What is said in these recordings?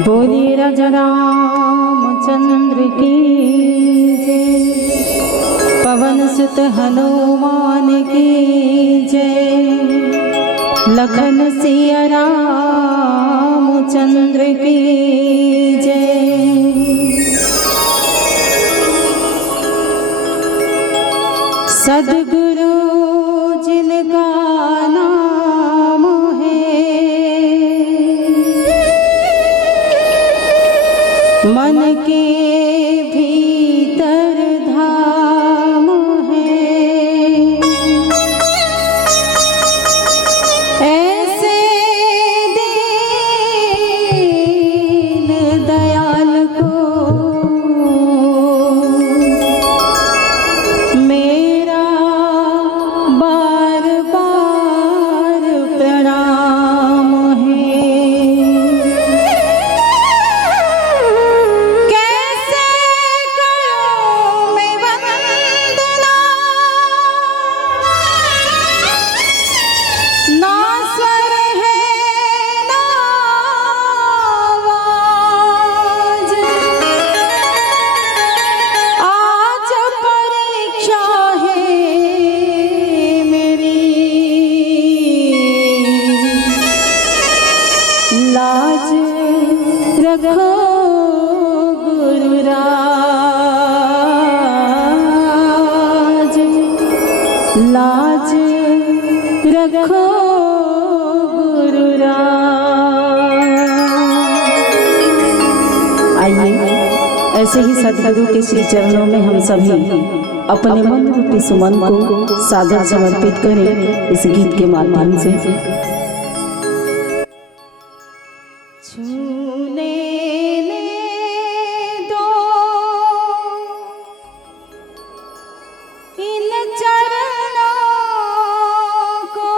बोलिए राजा रामचंद्र की जय, पवन सुत हनुमान की जय, लखन सिया रामचंद्र की जय। सद्गुरु जिनका नाम है, मन के भीतर धाम है। ऐसे दीन दयाल को मेरा बार बार प्रणाम है। लाज रखो गुरुराज, लाज रखो गुरुराज। ऐसे ही सदगुरु के श्री चरणों में हम सभी अपने मन रूपी सुमन को सादर समर्पित करें इस गीत के माध्यम से। छूने दो इन चरणों को,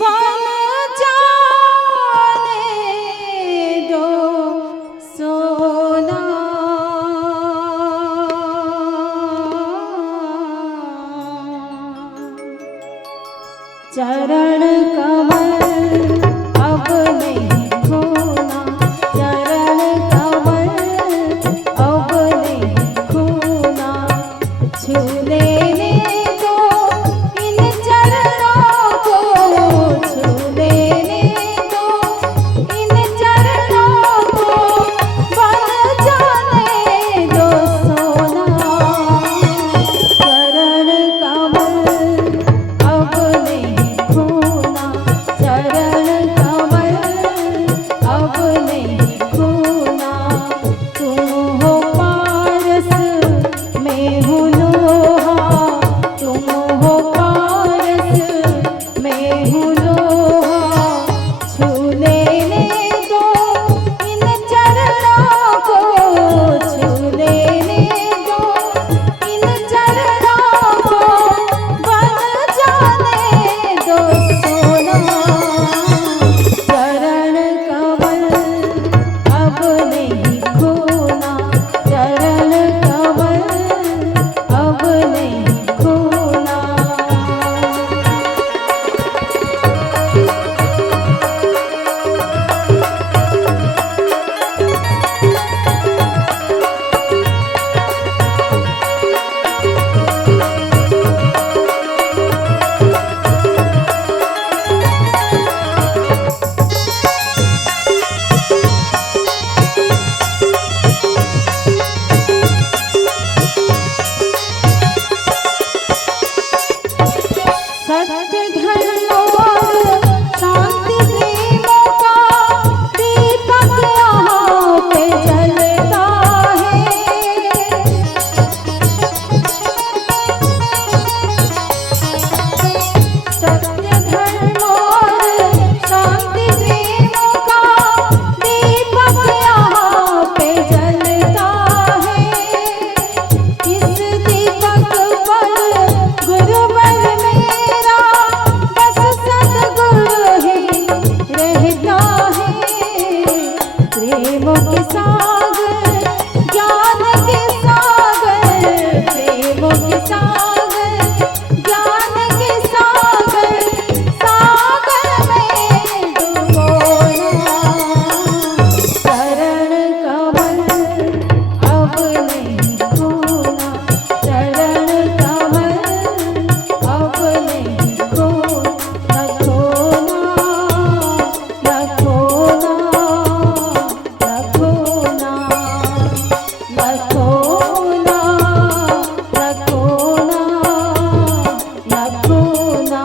बन जाने दो सोना, चरण कमल अब नहीं खोना, चरण कमल अब नहीं खोना। छू लेने दो इन चरणों को, छू लेने दो इन चरणों को, बन जाने दो सोना, चरण कमल अब नहीं खोना, चरण कमल अब नहीं खोना। तुम हो पारस मैं हूँ लोहा, तुम हो पारस मैं हूँ लोहा। छू लेने दो इन चरणों को, छू लेने दो इन चरणों को, बन जाने दो सोना, चरण कमल अब नहीं खोना, चरण कमल अब नहीं खोना। सत्य धर्म और शांति प्रेमों का दीपक यहाँ पे जलता है। सत्य धर्म और शांति प्रेमों का दीपक यहाँ पे जलता है। इस दीपक पर गुरुवर मेरा बस सतगुरु ही रहता है। प्रेम के सागर ज्ञान के सागर, प्रेम के सागर ज्ञान के सागर, सागर में डुबोना। चरण कमल अब नहीं खोना, चरण कमल अब नहीं खोना, खोना न खोना, न खोना, न खोना, न खोना, न खोना।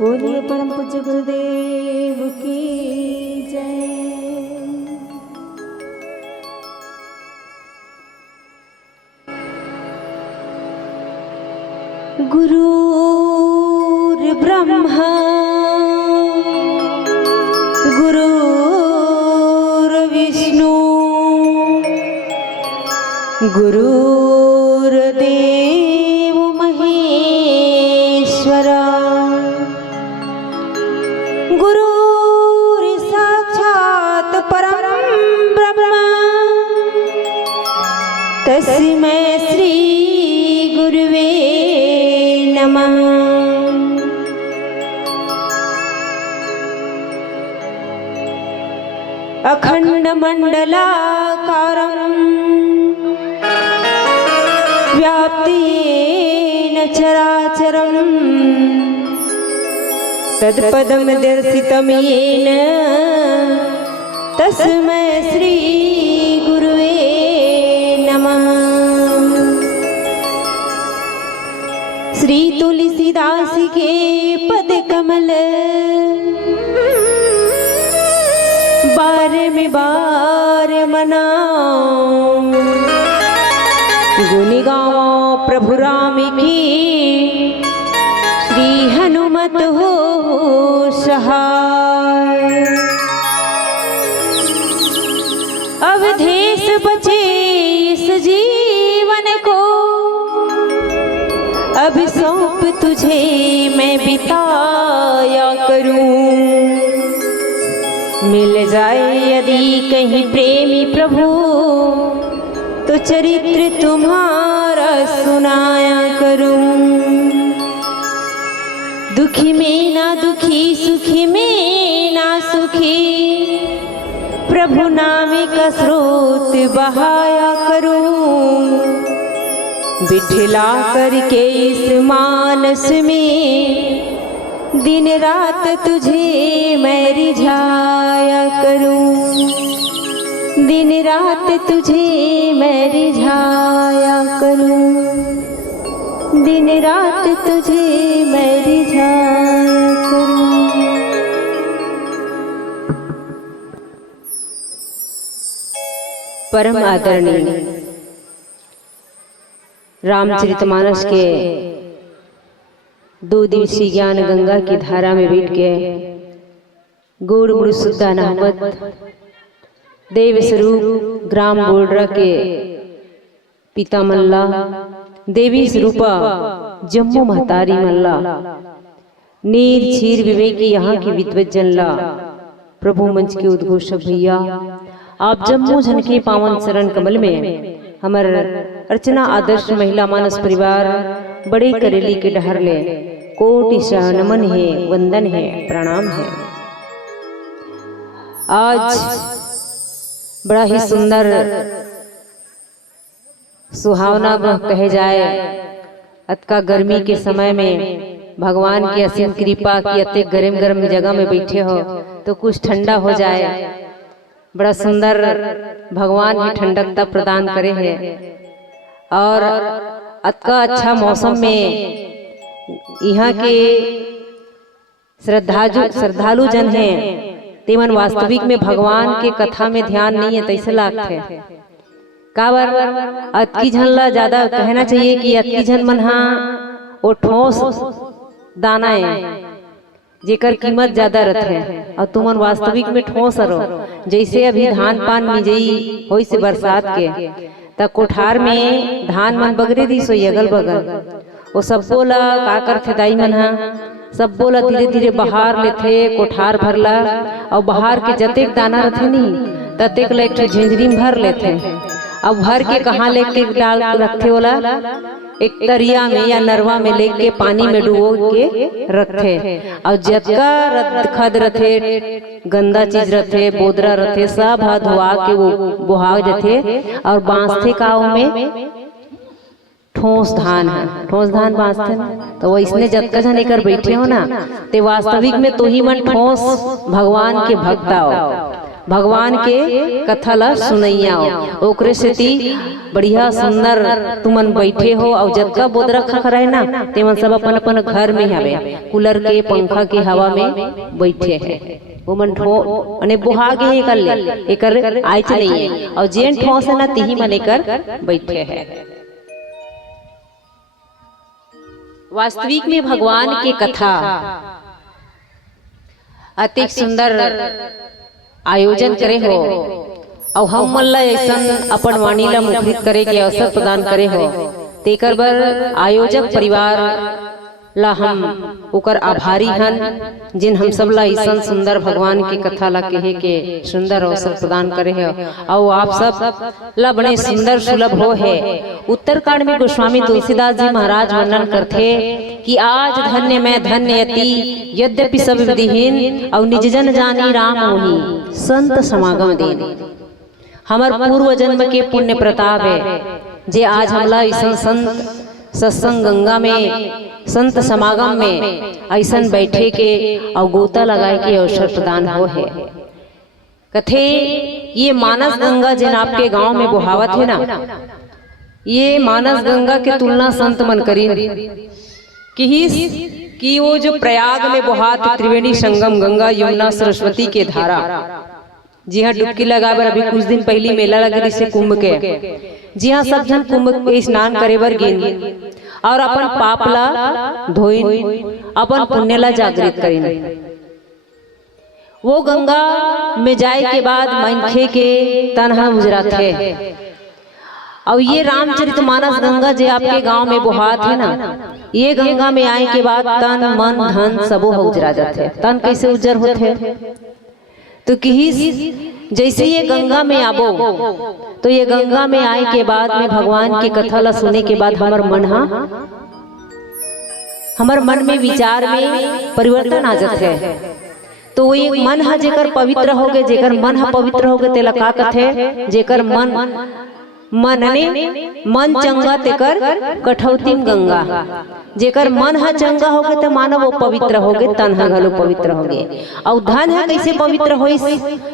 बोलिए परम पूज्य गुरुदेव की जय। गुरुर्ब्रह्मा गुरुर्विष्णु गुरुर्देव महेश्वरा गुरुर् साक्षात् परं ब्रह्म तस्मै श्री गुरुवे नमः। अखंड मंडलाकारं व्याप्तेन चराचरं तत्पदं दर्शितं येन तस्मै श्री गुरुवे नमः। श्री तुलसीदास के पद कमल बार में बार मनाओ गुण गाओ प्रभु राम की श्री हनुमत हो सहाय। अवधेश बचे इस जीवन को अब सौंप तुझे मैं बिताया करूं। मिल जाए यदि कहीं प्रेमी प्रभु तो चरित्र तुम्हारा सुनाया करूं। दुखी में ना दुखी सुखी में ना सुखी प्रभु नाम का स्रोत बहाया करूं। बिठला करके इस मानस में दिन रात तुझे मैं रिझाया करूं। दिन रात तुझे मैं रिझाया करूं। दिन रात तुझे मैं रिझाया करूं। परम आदरणीय रामचरितमानस के 2 दिवसीय ज्ञान गंगा की धारा में बैठ के गौड़ मुरुसुद्दा नहमत देव स्वरूप ग्राम बोलरा के पिता मल्ला देवी स्वरूपा जम्मू महतारी मल्ला नीर छीर विवेकी यहाँ की विद्वत जनला प्रभु मंच के उद्घोषक भैया आप जम्मू झन के पावन शरण कमल में हमार अर्चना आदर्श महिला मानस परिवार बड़े करेली के डहर ले कोटि नमन है, वंदन है, प्रणाम है। आज बड़ा ही सुंदर सुहावना कहे जाए अतका गर्मी के समय में भगवान की असीम कृपा की अति गरम गरम जगह में बैठे हो तो कुछ ठंडा हो जाए। बड़ा सुंदर भगवान ही ठंडकता प्रदान करे है और अतका अच्छा मौसम में यहाँ के श्रद्धालु जन हैं तेमन वास्तविक में भगवान के कथा में ध्यान नहीं है तैसे लागते काबर अतकी झन ला ज्यादा कहना चाहिए कि अतकी झन मन हा वो ठोस दाना है जेकर कीमत ज्यादा रहते और तुमन वास्तविक में ठोस रहो। जैसे अभी धान पान मिजई होई से बरसात के त कोठार में धान मन बगरे दी सो अगल बगल वो सबको ला का करथे दाई मन हा सबको ला धीरे धीरे बहार लेथे कोठार भरला और बहार के जतेक दाना रहथे नी ततेक ला एक झिंझरी में भर लेथे अब भर के कहाँ लेके डाल रखे वाला, एक तरिया में या नरवा में लेके पानी में डुबो के रखे। और जतका खद रथे, गंदा चीज रथे, बोदरा रथे, सब हाथ धोआ के वो बुहा जाते और बांसते काव में ठोस धान है, ठोस धान बांसते ना। तो वो इसने जतका जन एकर बैठे हो ना, ते वास्तविक में तो ही मन ठोस भगवान के भक्ता हो, भगवान के कथा ला सुनैया हो, ओकरे सेती बढ़िया सुंदर तुमन बैठे हो। और जतका बोदरा खखरा है ना, ते मन सब अपन अपन घर में हवे, कूलर के पंखा के हवा में बैठे है। वो मन ठो अने बुहा के ही कर ले, एकर आइच नहीं है। और जेन ठोस है ना, तिही मन एकर बैठे है। वास्तविक में भगवान के कथा अति सुंदर आयोजन करे हो, और हम मन ला ऐसन अपन वाणी ला मुखरित करे के अवसर प्रदान करे हो, तेकर बर आयोजक परिवार ला हम ओकर आभारी हन, जिन हम सब ला ऐसन सुंदर भगवान की कथा ला कहे के सुंदर अवसर प्रदान करे है। और आप सब ला बड़े सुंदर सुलभ हो है। उत्तरकांड में गोस्वामी तुलसीदास जी महाराज वर्णन करते कि आज धन्य मैं धन्य यति, यद्यपि सब विधिहीन, और निज जन जानी राम मोही, संत समागम देन। हमार पूर्व जन्म के पुण्य प्रताप है, जे आज हमला ऐसा संत सत्संग गंगा में, संत समागम में ऐसन बैठे के और गोता लगाए के अवसर प्रदान हो है। कथे ये मानस गंगा जिन आपके गांव में बहावत है ना, ये मानस गंगा के तुलना संत मन करी कि वो जो प्रयाग में बहात त्रिवेणी संगम गंगा यमुना सरस्वती के धारा, जी हाँ डुबकी लगा बर अभी कुछ दिन पहले मेला लगे जिसे कुंभ के, जी हाँ सब जन कुंभ के स्नान करे बर गेन और अपन पाप ला धोइन, अपन पुण्य ला जागृत करें। वो गंगा में जाए के बाद मनखे के तनहा गुजरात है। और ये रामचरितमानस गंगा जो आपके गांव में बहात है ना, ये गंगा में आए के बाद तन मन धन सबो हो उजरा जाते। तन कैसे उजर होते? तो किसी जैसे ये गंगा में आबो, तो ये गंगा में आए के बाद में भगवान की कथा ला सुने के बाद हमार मन में विचार में परिवर्तन आ जाते है। तो वो एक मन है जेकर पवित्र हो गए, जेकर मन है पवित्र हो गए तेला का कथे, जेकर मन चंगा तेकर कठौतीम गंगा, जेकर मन है चंगा हो गए तो मानो वो पवित्र हो गए, तन है घलो पवित्र हो गए। और धन है कैसे पवित्र हो?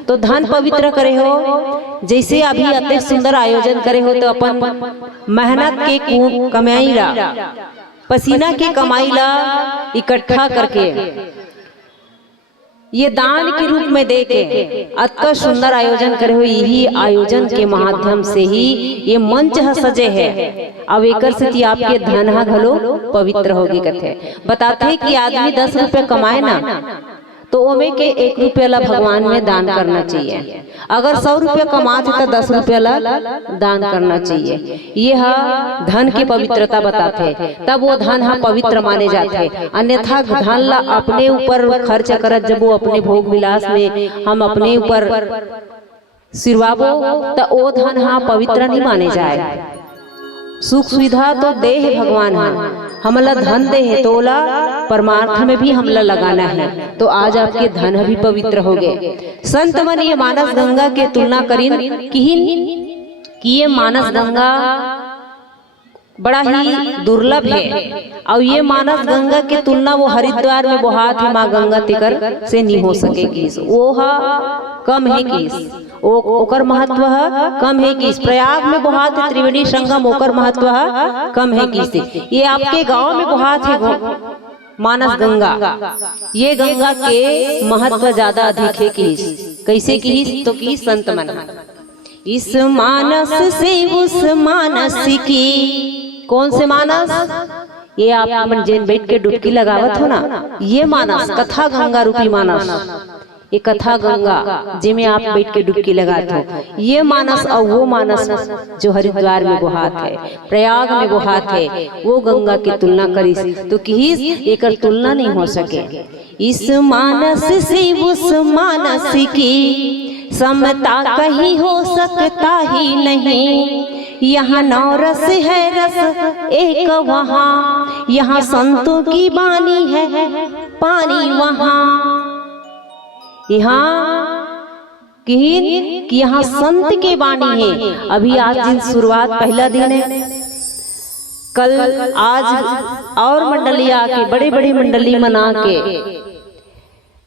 तो धन पवित्र करे हो, जैसे अभी अति सुंदर आयोजन करे हो, तो अपन मेहनत के कमाई ला, पसीना के कमाई ला इकट्ठा करके ये दान के रूप में दे के अतका सुंदर आयोजन करे हो। यही आयोजन के माध्यम से ही ये मंच सजे है। अब एकर से आपके धन घलो पवित्र होगी। कथे बताते कि आदमी 10 रुपए कमाए ना, तो ओमे के 1 रुपया ला भगवान में दान करना चाहिए। अगर 100 रुपया कमाते तो 10 रुपया ला दान करना चाहिए। ये है धन की पवित्रता बताते, तब वो धन हा पवित्र माने जाते। अन्यथा धन ला अपने ऊपर खर्च करत, जब वो अपने भोग विलास में हम अपने ऊपर सिरवाबो, तो वो धन हा पवित्र नहीं माने जाए। सुख सुविधा तो दे है भगवान, हमला धन दे है, तो ओला परमार्थ में भी हमला लगाना है। तो आज आपके धन भी पवित्र हो गए। संत मन ये मानस गंगा के तुलना करीन कि ये मानस गंगा बड़ा ही दुर्लभ है। और ये मानस गंगा के तुलना वो हरिद्वार में बहात है माँ गंगा तिकर से नहीं हो सकेगी। वो कम है कि ओकर महत्व कम है कि प्रयाग में बहात है त्रिवेणी संगम, ओकर महत्व कम है कि ये आपके गांव में बहात है मानस गंगा, ये गंगा के महत्व ज्यादा अधिक है कि कैसे कि तो कि संत मन इस मानस से उस मानस की, कौन से मानस? ये आप जिन बैठ के डुबकी लगावत हो ना, ये मानस कथा गंगा रूपी मानस, ये कथा गंगा जिसमें आप बैठ के डुबकी लगाते हो, ये मानस और वो मानस जो हरिद्वार में बहात है, प्रयाग में बहात है, वो गंगा की तुलना करी तो किस एकर तुलना नहीं हो सके। इस मानस से उस मानस की समता कहीं हो सकता ही नहीं। यहाँ नौ रस है रस एक वहाँ, यहाँ संतों की बानी है पानी वहाँ। यहाँ कि यहाँ संत के बानी है। अभी आज दिन शुरुआत पहला दिन है, कल आज और मंडली आके बड़े बड़े मंडली मना के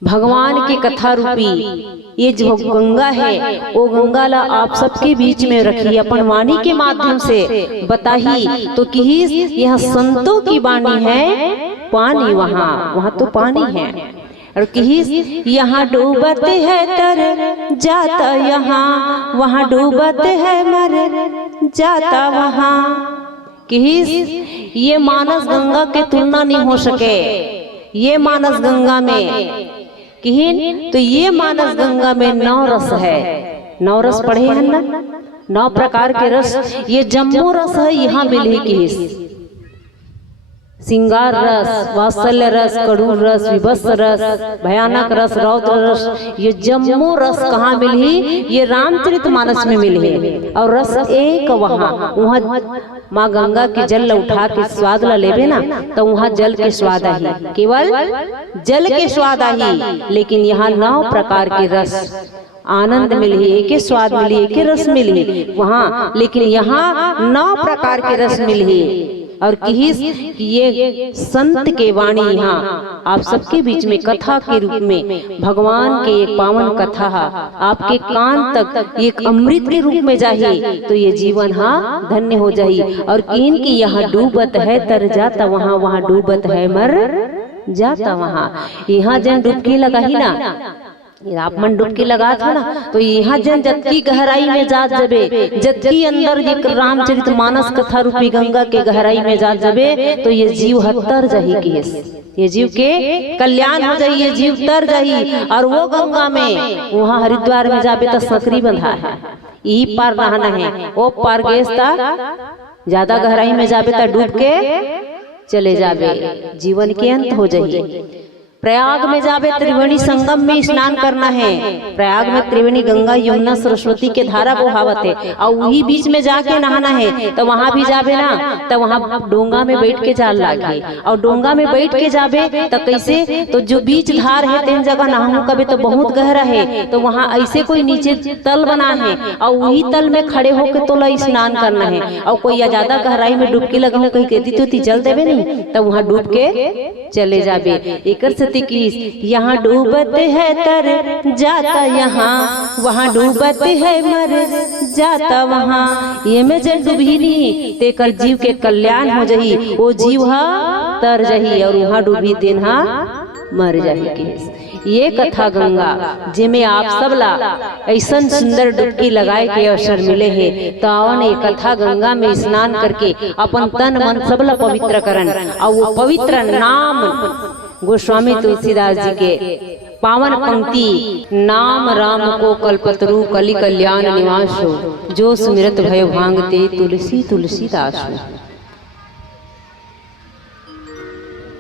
भगवान की कथा रूपी ये जो गंगा है वो गंगा ला आप सबके बीच में रखी, अपन वाणी के माध्यम से बताही तो कि यह संतों की वाणी है पानी वहाँ, वहाँ तो पानी है। और कि यहाँ डूबते है तर जाता यहाँ, वहाँ डूबते है मर जाता वहाँ। कि ये मानस गंगा के तुलना नहीं हो सके। ये मानस गंगा में कि तो ये मानस गंगा में 9 रस है। 9 रस पढ़े हैं ना, 9 प्रकार के रस। ये जम्बो रस है यहाँ मिले कि सिंगार रस, वात्सल्य रस, कड़ू रस, विभत्स रस, भयानक रस, रौद्र रस। ये जम्मू रस कहाँ मिली? ये रामचरितमानस में मिली। और रस एक वहाँ माँ गंगा के जल उठा के स्वाद ला लेवे ना तो वहाँ जल के स्वाद आई, केवल जल के स्वाद आई। लेकिन यहाँ 9 प्रकार के रस आनंद मिली, एक स्वाद मिली, एक रस मिली वहाँ। लेकिन यहाँ 9 प्रकार के रस मिली। और कि ये संत के वाणी यहाँ आप सबके बीच में कथा के रूप में भगवान के एक पावन कथा आपके कान तक एक अमृत के रूप में जाही तो ये जीवन हाँ धन्य हो जाही। और किन की यहाँ डूबत है तर जाता वहाँ, वहाँ डूबत है मर जाता वहाँ। यहाँ जन डुबकी लगाही ना, आप मन डुबकी लगा था ना तो यहाँ जन जबकि गहराई में जा जबे, जबकि अंदर एक रामचरितमानस कथा रूपी गंगा के गहराई में जा जबे तो ये जीव हतर जाही की ये जीव के कल्याण हो जाई, ये जीव तर जाही। और वो गंगा में वहाँ हरिद्वार में जाबे तो सकरी बंधा है, यही पार रहना है। वो पार गेस्ता ज्यादा गहराई में जाबे तो डूब के चले जाबे, जीवन के अंत हो जाही। प्रयाग में जाबे त्रिवेणी संगम में स्नान करना है। प्रयाग में त्रिवेणी गंगा यमुना सरस्वती के धारा बहावत है और वही बीच में जाके नहाना है। तो वहां भी जाबे ना तो वहां डोंगा में बैठ के जाल लागे और डोंगा में बैठ के जाबे तो कैसे, तो जो बीच धार है तीन जगह नहाऊं कभी तो बहुत गहरा है तो वहां ऐसे कोई नीचे तल बना है और वही तल में खड़े होके तोला स्नान करना है। और कोई या ज्यादा गहराई में डुबकी लगाऊं कहीं कहती तो चल देवे नहीं तो वहां डूब के चले जाबे। एक यहाँ डूबते है तर जाता यहाँ, वहाँ डूबते है मर जाता वहाँ। ये में जन डूबी नहीं तेकर जीव के कल्याण हो जाही, वो जीव हा तर जाही और वहाँ डूबी दिन हा मर जाही। ये कथा गंगा जिमे आप सबला ऐसा सुंदर डुबकी लगाए के अवसर मिले है तो आवन ये कथा गंगा में स्नान करके अपन तन मन सबला पवित्र करन। और वो पवित्र नाम गोस्वामी तुलसीदास जी के पावन पंक्ति, नाम राम को कल्पतरु कलि कल्याण निवासो, जो सुमिरत भय भांगते तुलसी तुलसीदासो।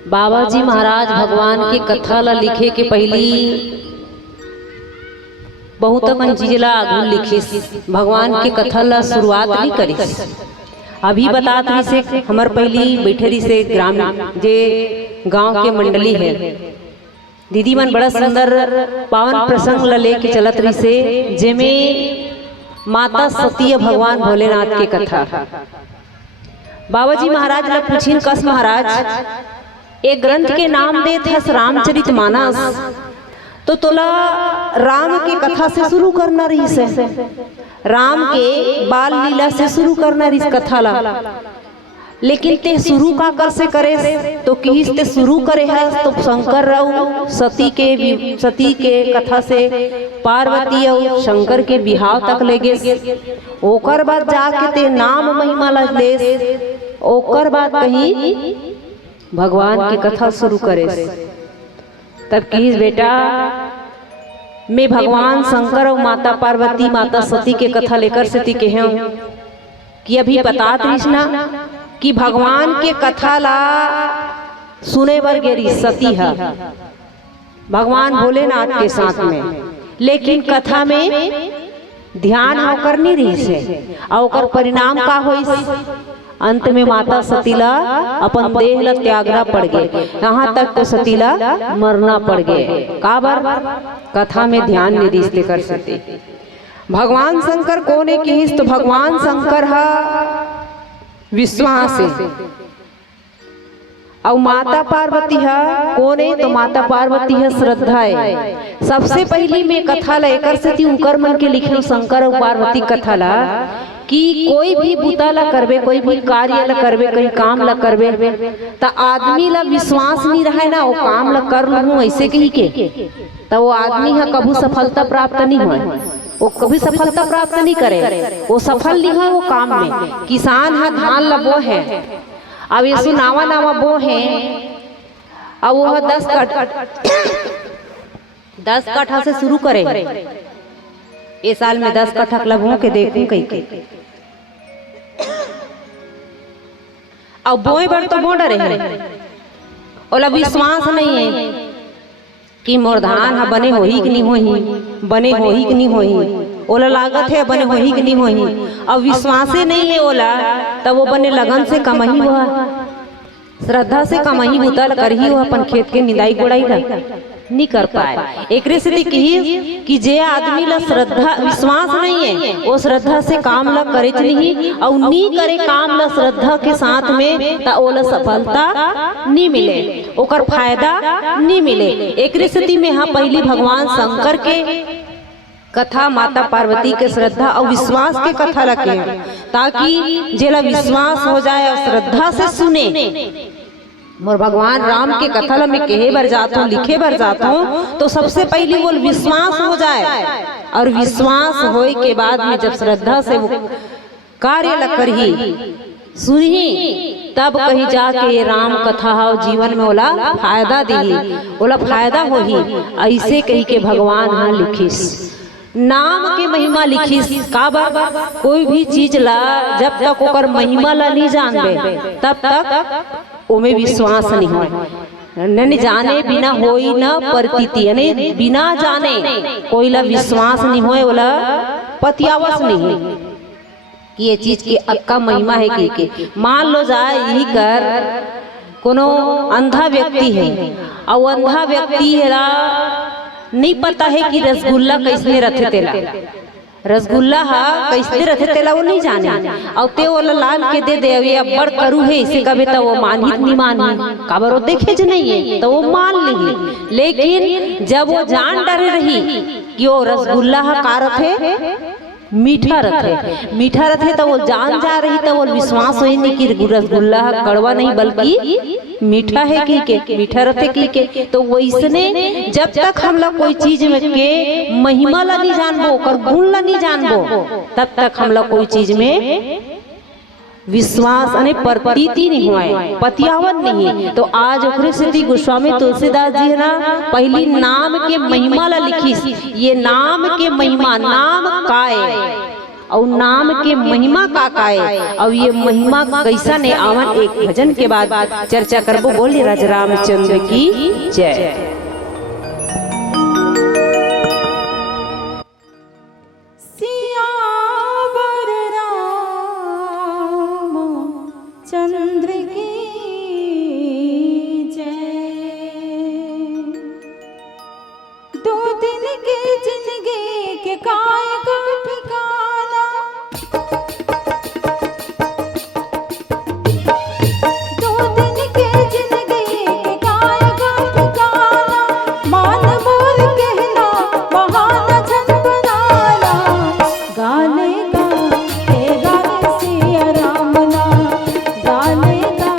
बाबा जी महाराज भगवान की कथा ला लिखे के पहली बहुत कन चीज ला आगू लिखिस, भगवान की कथा ला शुरुआत नहीं करिस। अभी बतात रही से हमार पहली बैठे रही से ग्राम जे गांव के मंडली है दीदी मन बड़ा सुंदर पावन प्रसंग ला लेके चलत रही से, जेमे माता सती भगवान भोलेनाथ की कथा। बाबा जी महाराज ला पूछिन कस महाराज एक ग्रंथ के नाम दे थे रामचरितमानस, तो तोला राम की कथा से शुरू करना रही से, राम के बाल लीला से शुरू करना रही कथा ला। लेकिन ते शुरू का कर से करे तो किस ते शुरू करे है तो शंकर रहू सती के कथा से पार्वती और शंकर के बिहाव तक ले गे। ओकर बाद जाके ते नाम महिमा ले, ओकर बाद कहीं भगवान की कथा शुरू करे। तब किस बेटा मैं भगवान शंकर और माता पार्वती माता सती के कथा लेकर सती के हैं कि अभी बता कृष्णा कि भगवान के कथा ला सुने बर गेरी सती है भगवान भोलेनाथ के साथ में। लेकिन कथा में ध्यान होकर नहीं रही से और ओकर परिणाम का होइस। अंत में माता सतीला अपन देह ला त्यागना पड़ गए, यहाँ तक तो सतीला मरना पड़ गए। काबर कथा में ध्यान नहीं दिसते कर सकते। भगवान शंकर कोने की तो भगवान शंकर है विश्वास है और माता पार्वती है कोने तो माता पार्वती है श्रद्धा है। सबसे पहली में कथा ला एकर से थी उकर मन के लिखलो शंकर और पार्वती कथा ला कि कोई भी बुता ला करबे, कोई भी कार्य ला करबे, कोई काम ला करबे तो आदमी ला विश्वास नहीं रहे ना वो काम ला कर लूँ ऐसे कही के तो वो आदमी है कभी सफलता प्राप्त नहीं हो, वो कभी सफलता प्राप्त नहीं करे, वो सफल नहीं हो वो काम में। किसान है धान ला बो है, अब ये सुनावा नावा बो है अब वो 10 कट्ठा से शुरू करे, ये साल में 10 कट्ठा लगू के देखूं कहीं के अब बोए बर तो बो डरे है, ओला विश्वास नहीं है कि मोर धान हा बने होही कि नहीं होही, बने होही कि नहीं होही, ओला लागत है बने होही कि नहीं होही। अब विश्वासे नहीं है ओला तब वो बने लगन से कमही हुआ, श्रद्धा से कमही उतल कर ही वो अपन खेत के निदाई गोड़ाई ला नहीं कर पाए। एक से कि जे आदमी ला श्रद्धा विश्वास नहीं है वो श्रद्धा से काम ला करे नहीं और नहीं करे काम ला श्रद्धा के साथ में ता ओला सफलता नहीं मिले, ओकर फायदा नहीं मिले। एक स्थिति में हाँ पहली भगवान शंकर के कथा माता पार्वती के श्रद्धा और विश्वास के कथा रखे ताकि जेला विश्वास हो जाए और श्रद्धा से सुने। मोर भगवान राम के कथा ला मैं कहे बर जाता हूँ, लिखे बर जाता हूँ तो सबसे पहली वो विश्वास हो जाए और विश्वास होए के बाद में जब श्रद्धा से वो कार्य ला करही सुनही तब कहीं जाके राम कथा हो जीवन में ओला फायदा दी, ओला फायदा होही। ऐसे कही के भगवान हाँ लिखिस नाम के महिमा लिखिस। का कोई भी चीज ला जब तक ओकर महिमा ला नहीं जानबे तब तक ओमे विश्वास नहीं हो, नहीं जाने बिना होई न प्रतीति, यानी बिना जाने कोई ला विश्वास नहीं होए ओला पतियावस नहीं है कि ये चीज के अक्का महिमा है कि मान लो जाए यही कर कोनो अंधा व्यक्ति है और अंधा व्यक्ति है नहीं पता है कि रसगुल्ला कैसे रथे तेला, रसगुल्ला हा कैसे रथे तेला वो नहीं जाने और ते वाला लाल के दे दे अब बड़ करू है इसे कभी तो वो मानहित नहीं मानी काबर वो देखे ज नहीं है तो वो मान ली। लेकिन जब वो जान डरे रही कि वो रसगुल्ला हा का रथे मीठा रथे तो वो जान जा रही तो वो विश्वास हो नहीं कि रसगुल्ला कड़वा नहीं बल्कि मीठा है की मीठा रथे की तो वैसने जब तक हम लोग कोई चीज में के महिमा ला नहीं जानबो कर गुण ला नहीं जानबो तब तक हम लोग कोई चीज में विश्वास अने प्रतीति नहीं हुआ है, पतियावन नहीं। तो आज ओकरे से गोस्वामी तुलसीदास जी है ना पहली नाम के महिमा ला लिखिस। ये नाम के महिमा नाम काय और नाम के महिमा का काय और ये महिमा कैसा ने आवन एक भजन के बाद चर्चा करबो। बोले राजा रामचंद्र की जय। चंद्र की जय। 2 दिन की जिंदगी के काय का ठिकाना, 2 दिन की जिंदगी के काय का ठिकाना, मान बोल कहना बहाना छन बनाना, गाने का हे गाने सिया राम ना, गाने का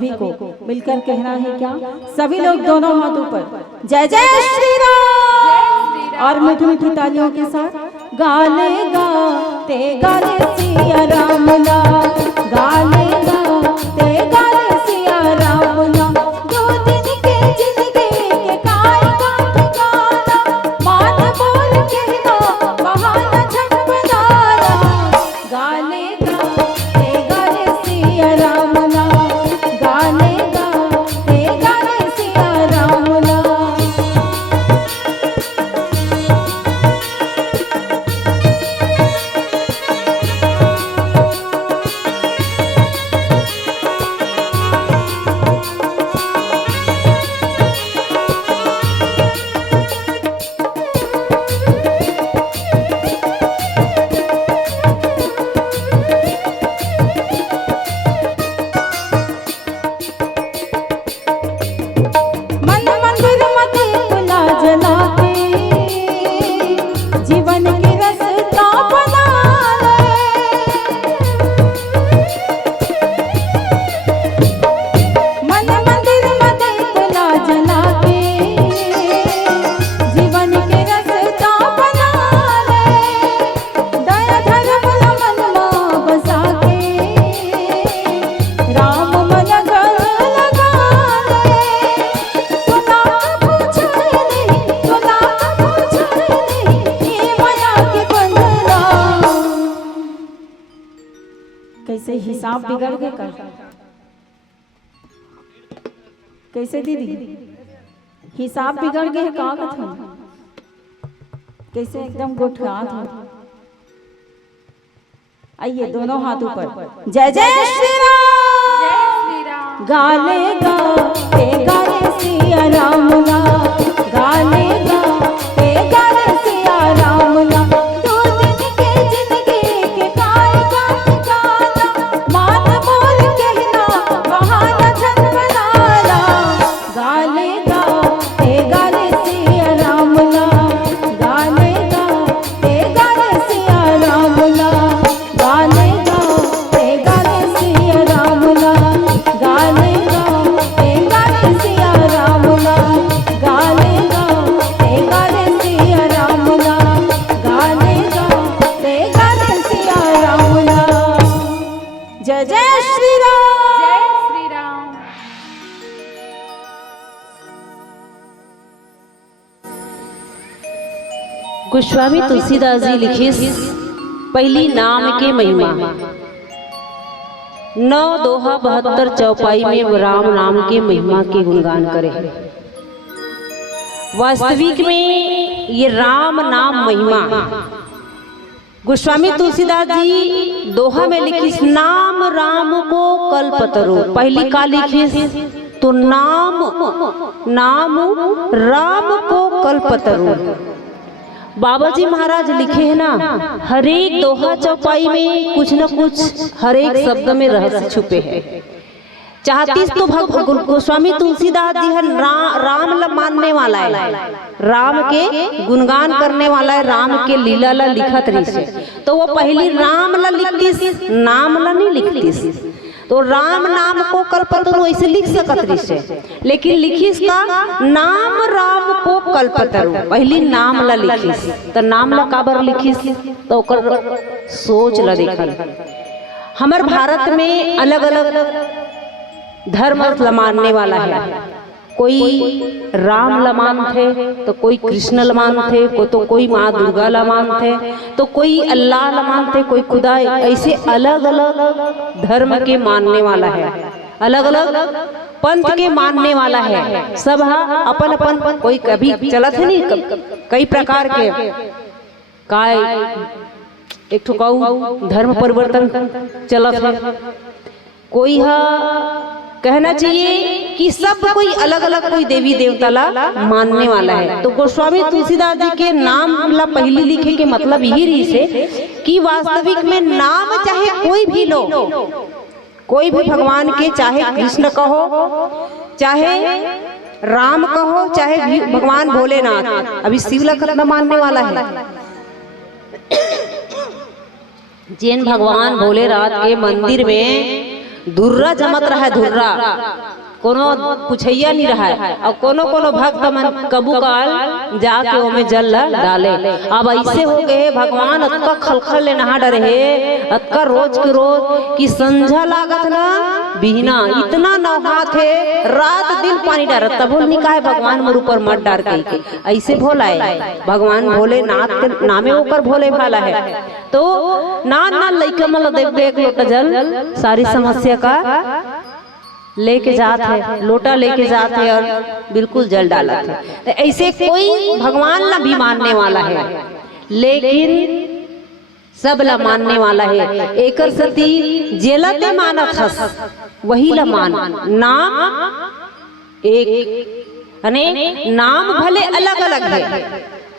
सभी को मिलकर कहना है क्या? सभी लोग दोनों हाथ ऊपर, जय जय श्री राम, और मीठी मीठी तालियों के साथ गाने गाते गाने सिया राम ला, गाने गाते गाने सिया राम ला। दो दिन के जिंदगी के काय का ठिकाना, मान बोल कहना बहाना झट बनाना। गाने गाते गाने सिया राम ला, गाने गाते गाने सिया राम ला। मन मंदिर मते खुला जला के, जीवन की रसता बना ले। मन मंदिर मते खुला जला के, जीवन की रसता बना ले। दया धर्म मन में बसा के, राम मन घर लगा ले। तुला पूछे नहीं, तुला पूछे नहीं, ये माया के बंधना। कैसे हिसाब बिगड़ गए का? कैसे दीदी हिसाब बिगड़ गए है का कथन? कैसे एकदम गोठा था। आइए दोनों हाथ ऊपर, जय जय श्री राम, गाने गाते गाने सिया राम ला, गाने गाते गाने सिया राम ला। दो दिन के जिंदगी के काय का ठिकाना, मान बोल कहना बहाना झट बनाना। गाने गाते गाने सिया राम ला, गाने गाते गाने सिया राम ला, गाने गाते गाने सिया राम ला, गाने गाते गाने सिया राम ला, गाने गाते गाने सिया राम ला, गाने गाते गाने सिया राम ला। जय जय श्री राम, जय श्री राम। गोस्वामी तुलसीदास जी लिखे पहली नाम के महिमा। 9 दोहा 72 चौपाई में राम नाम के महिमा के गुणगान करे। वास्तविक में ये राम नाम महिमा गोस्वामी तुलसीदास जी दोहा में लिखी, नाम राम को कल्पतरो। पहली का लिखी तो नाम राम को कल्पतरो। बाबा जी महाराज लिखे हैं ना, हर एक दोहा चौपाई में कुछ न कुछ हर एक शब्द में रहस्य छुपे हैं। चाहतीस तो गोस्वामी तुलसीदास जी है राम ला मानने वाला है, राम के गुणगान करने वाला है, राम के लीला ला लिखत रही से। तो वो पहली राम ला लिखती, नाम ला नहीं लिखती। तो राम नाम को कल्पतरु ऐसे लिख सकत रही से, लेकिन लिखिस का नाम राम को कल्पतरु। पहली नाम ला लिखिस, तो नाम ला काबर लिखिस, तो ओकर सोच ला देखल। हमार भारत में अलग अलग धर्म ला मानने वाला है। कोई राम ला मानते, तो कोई कृष्ण ला मानते, कोई माँ दुर्गा ला मानते, तो कोई अल्लाह ला मानते, कोई खुदा। ऐसे अलग अलग धर्म के मानने वाला है, अलग अलग पंथ के मानने वाला है। सब अपन अपन, कोई कभी चलत है नहीं, कई प्रकार के काय एक ठो धर्म परिवर्तन चलत है। कोई कहना चाहिए कि सब कोई अलग अलग कोई देवी देवता ला मानने वाला है। तो गोस्वामी तुलसीदास जी के नाम ला पहली लिखे के मतलब यही रही से कि वास्तविक में नाम चाहे कोई भी लो, कोई भी भगवान के, चाहे कृष्ण कहो, चाहे राम कहो, चाहे भगवान भोलेनाथ। अभी शिवला कितना मानने वाला है। जैन भगवान भोलेनाथ के मंदिर में धुर्रा जमत रहा है, धुर्रा कोनो पुछैया नहीं रहा है। और कोनो कोनो भक्त मन कबू काल जाके ओमे जल डाले। अब ऐसे हो गए भगवान अतका खलखल ले नहा डरे है, अतका रोज के रोज कि संझा लागत ना बिहना इतना नहा थे, रात दिन पानी डारत। तब बोल निका है भगवान मोर ऊपर मत डार के ऐसे भोला है। भगवान भोलेनाथ के नामे ओकर भोले भाला है। तो नान लइका मन देख देख लोटा जल सारी समस्या का लेके जात है, लोटा लेके जात है और बिल्कुल जल डाला है। तो ऐसे कोई भगवान ला भी मानने वाला है, लेकिन सब ला मानने वाला है। एकर सती जेला ते मानत हस वही ला मान। नाम एक अने नाम भले अलग अलग है,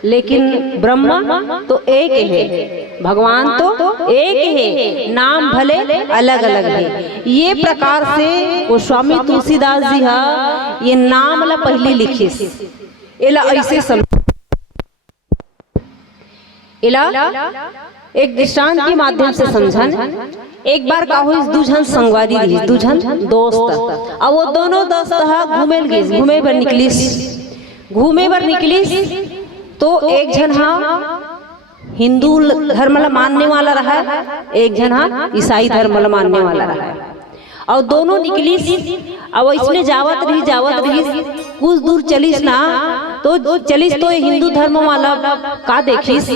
लेकिन ब्रह्मा तो एक है, भगवान तो एक है, नाम भले अलग अलग है। ये प्रकार से वो स्वामी तुलसीदास जी हा ये नाम ला पहले लिखिस। एला ऐसे एला एक दृष्टांत के माध्यम से समझन। एक बार का हुई दुझन संगवारी रही, दुझन दोस्त। अब वो दोनों दोस्त हा घूमे बर निकलिस। तो एक जन हाँ हिंदू धर्म ला मानने वाला रहा, एक जन हाँ ईसाई धर्म ला मानने वाला रहा। और दोनों निकलिस। अब इसमें जावत रही कुछ दूर चलिस ना, तो चलिस तो हिंदू धर्म वाला का देखिस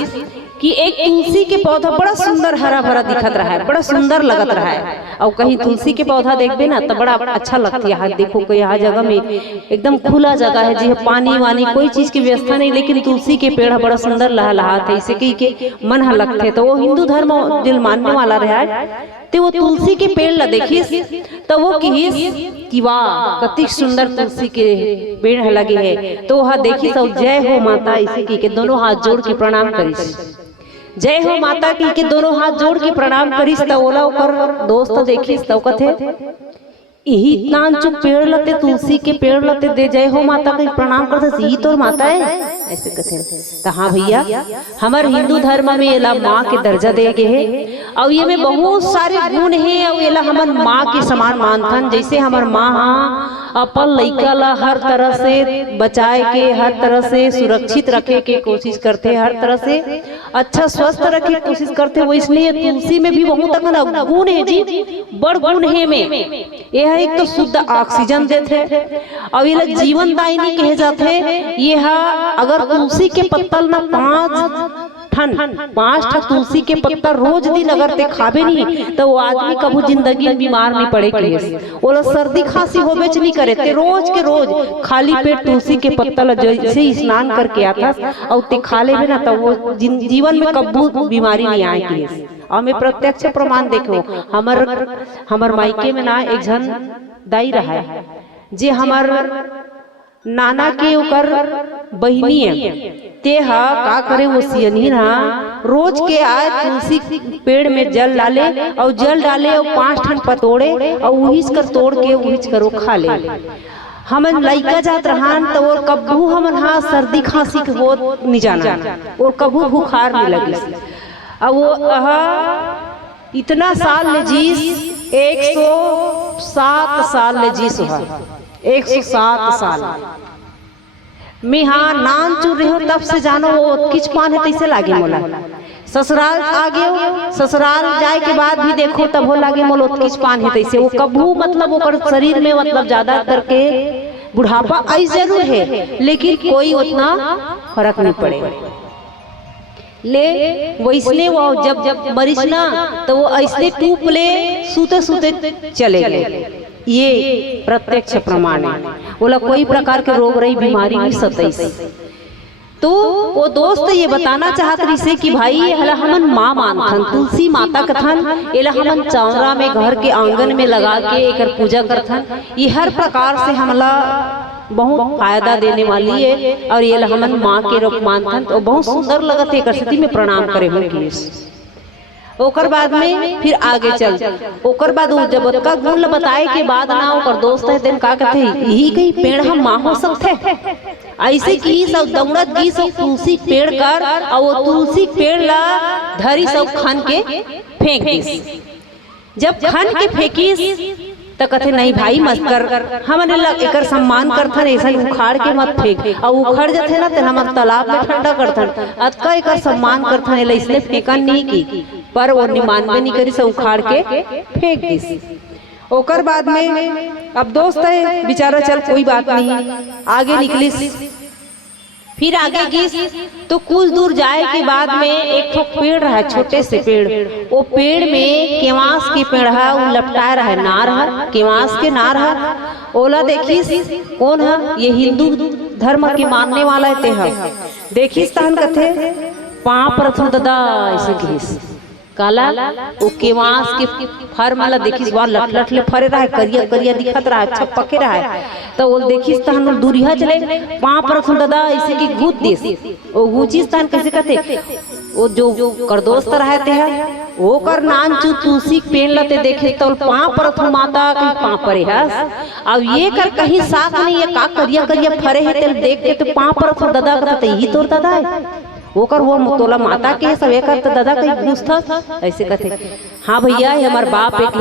कि एक तुलसी के पौधा बड़ा सुंदर हरा भरा दिखत रहा है, बड़ा सुंदर लगत रहा है। और कहीं तुलसी के पौधा देखबे ना तो बड़ा अच्छा लगता है। देखो कि यहाँ जगह में एकदम खुला जगह है जी, पानी वानी कोई चीज की व्यवस्था नहीं, लेकिन तुलसी के पेड़ बड़ा सुंदर लहलहात है, इसे कही के मन हा लगते। तो वो हिंदू धर्म दिल मानने वाला रहा तो वो तुलसी के पेड़ ला देखिस तो वो कहिस कि वाह कति सुंदर तुलसी के पेड़ लगे है। तो वह देखिस और जय हो माता इसे कही के दोनों हाथ जोड़ के प्रणाम करिस। जय हो माता की के दोनों हाथ जोड़ के प्रणाम करिस। तो ओला ओकर दोस्त देखिस तो कथे यही इतना चुप पेड़ लते तुलसी के पेड़ लते दे जय हो माता के प्रणाम करते यही तो माता है ऐसे कथे। तो हाँ भैया हमार हिंदू धर्म में एला माँ के दर्जा दे गए है और ये में बहुत सारे गुण है और एला हमार माँ के समान मानथन। जैसे हमार माँ अपन लइका ला हर तरह से बचाए के, हर तरह से सुरक्षित रखे के कोशिश करते, हर तरह से अच्छा स्वस्थ रखे के कोशिश करते। वो इसलिए तुलसी में भी बहुत गुण है जी, बड़ गुण है में यह एक तो शुद्ध ऑक्सीजन देते और ये जीवन दायिनी कहे जाते। ये अगर तुलसी के पत्तल ना 5 ठा तुलसी के पत्ता रोज दिन अगर ते खाबे नहीं तो वो आदमी कभी जिंदगी में बीमार नहीं पड़े। वो सर्दी खांसी होबे नहीं करे ते रोज के रोज खाली पेट तुलसी के पत्ता जैसे स्नान करके आता और ते खा ले ना तो वो जीवन में कभी बीमारी नहीं आएगी। और मैं प्रत्यक्ष प्रमाण देखो हमर मायके में ना एक जन दाई रहा है जे हमार नाना के ओकर बहिनी है ते हा का करे वो सियनी ना रोज के आए तुलसी पेड़ में जल डाले और 5 ठन पतोड़े और उहिच कर तोड़ के उहिच कर वो खा ले। हमन लइका जात रहान तो और कभू हमन हाँ सर्दी खांसी के हो नहीं जाना और कभू बुखार नहीं लगे। अब वो इतना साल ले जीस 107 साल ले जीस 107 साल मैं हाँ नान चुर रही हो तब से जानो वो किच पान है तैसे लागे मोला। ससुराल आ गए, ससुराल जाए के बाद भी देखो तब हो लागे मोला किच पान है तैसे। वो कभू मतलब वो शरीर में मतलब ज्यादा करके बुढ़ापा आई जरूर है लेकिन कोई उतना फर्क नहीं पड़ेगा। ले वैसने वो जब मरीज ना तो वो ऐसे टूप ले सूते सूते चले गए। ये प्रत्यक्ष प्रमाण है। बोला कोई प्रकार के रोग रही बीमारी नहीं सताई। तो वो दोस्त ये बताना चाहत रही से कि भाई हला हमन माँ मानथन तुलसी माता कथन एला हमन चौरा में घर के आंगन में लगा के एकर पूजा करथन। ये हर प्रकार से हमला बहुत फायदा देने वाली है और ये हमन माँ के रूप मानथन तो बहुत सुंदर लगत है। स्थिति में प्रणाम करे होंगे। ओकर बाद में फिर आगे चल ओकर बाद वो जब का गुण बताए के बाद ना ओकर दोस्त है दिन का कहते यही कहीं पेड़ हम माँ हो सकते ऐसे की सब दौड़त की सब तुलसी पेड़ कर और वो तुलसी पेड़ ला धरी सब खान के फेंक दिस। जब खन के फेंकीस तो कहते नहीं भाई मत कर, हमने एकर सम्मान करथन, ऐसा उखाड़ के मत फेंक, और उखड़ जाते ना तो हम तालाब में ठंडा करथन, अतका एकर सम्मान करथन, इसलिए फेंकन नहीं की, पर वो निमानवे नहीं करी से उखाड़ के फेंक दिस। ओकर बाद में अब दोस्त है बेचारा, चल कोई बात नहीं, आगे निकलिस, फिर आगे गिस तो कुछ दूर जाए के बाद में एक ठो पेड़ रहा, छोटे से पेड़, वो पेड़ में केवास के पेड़ है, वो लपटाए रहा, नार है, केवास के नार है। ओला देखिस कौन है, ये हिंदू धर्म के मानने वाला ते है। देखिस तहन कथे पाँव प्रथम दादा ऐसे घिस काला वो केवास के फर माला देखिस बार लट लट ले फरे रहा है, करिया करिया दिखत रहा है, अच्छा पके रहा है, तो वो देखिस तहन दूरिया चले पाँव प्रथम दादा ऐसे की घूट देस, वो घूचिस तहन कैसे कहते वो जो कर दोस्त रहते हैं वो कर नान चू तुलसी पेड़ लते देखे तो पाँव प्रथम माता कहीं पाँव परे है, अब ये कर कहीं साथ नहीं है, का करिया करिया फरे है तेल देख के तो पाँव प्रथम दादा कहते यही तोर दादा है, वो कर वो मुतोला माता के सब एक करते दादा कहीं घूस था ऐसे कहते। हाँ भैया ये हमार बाप एक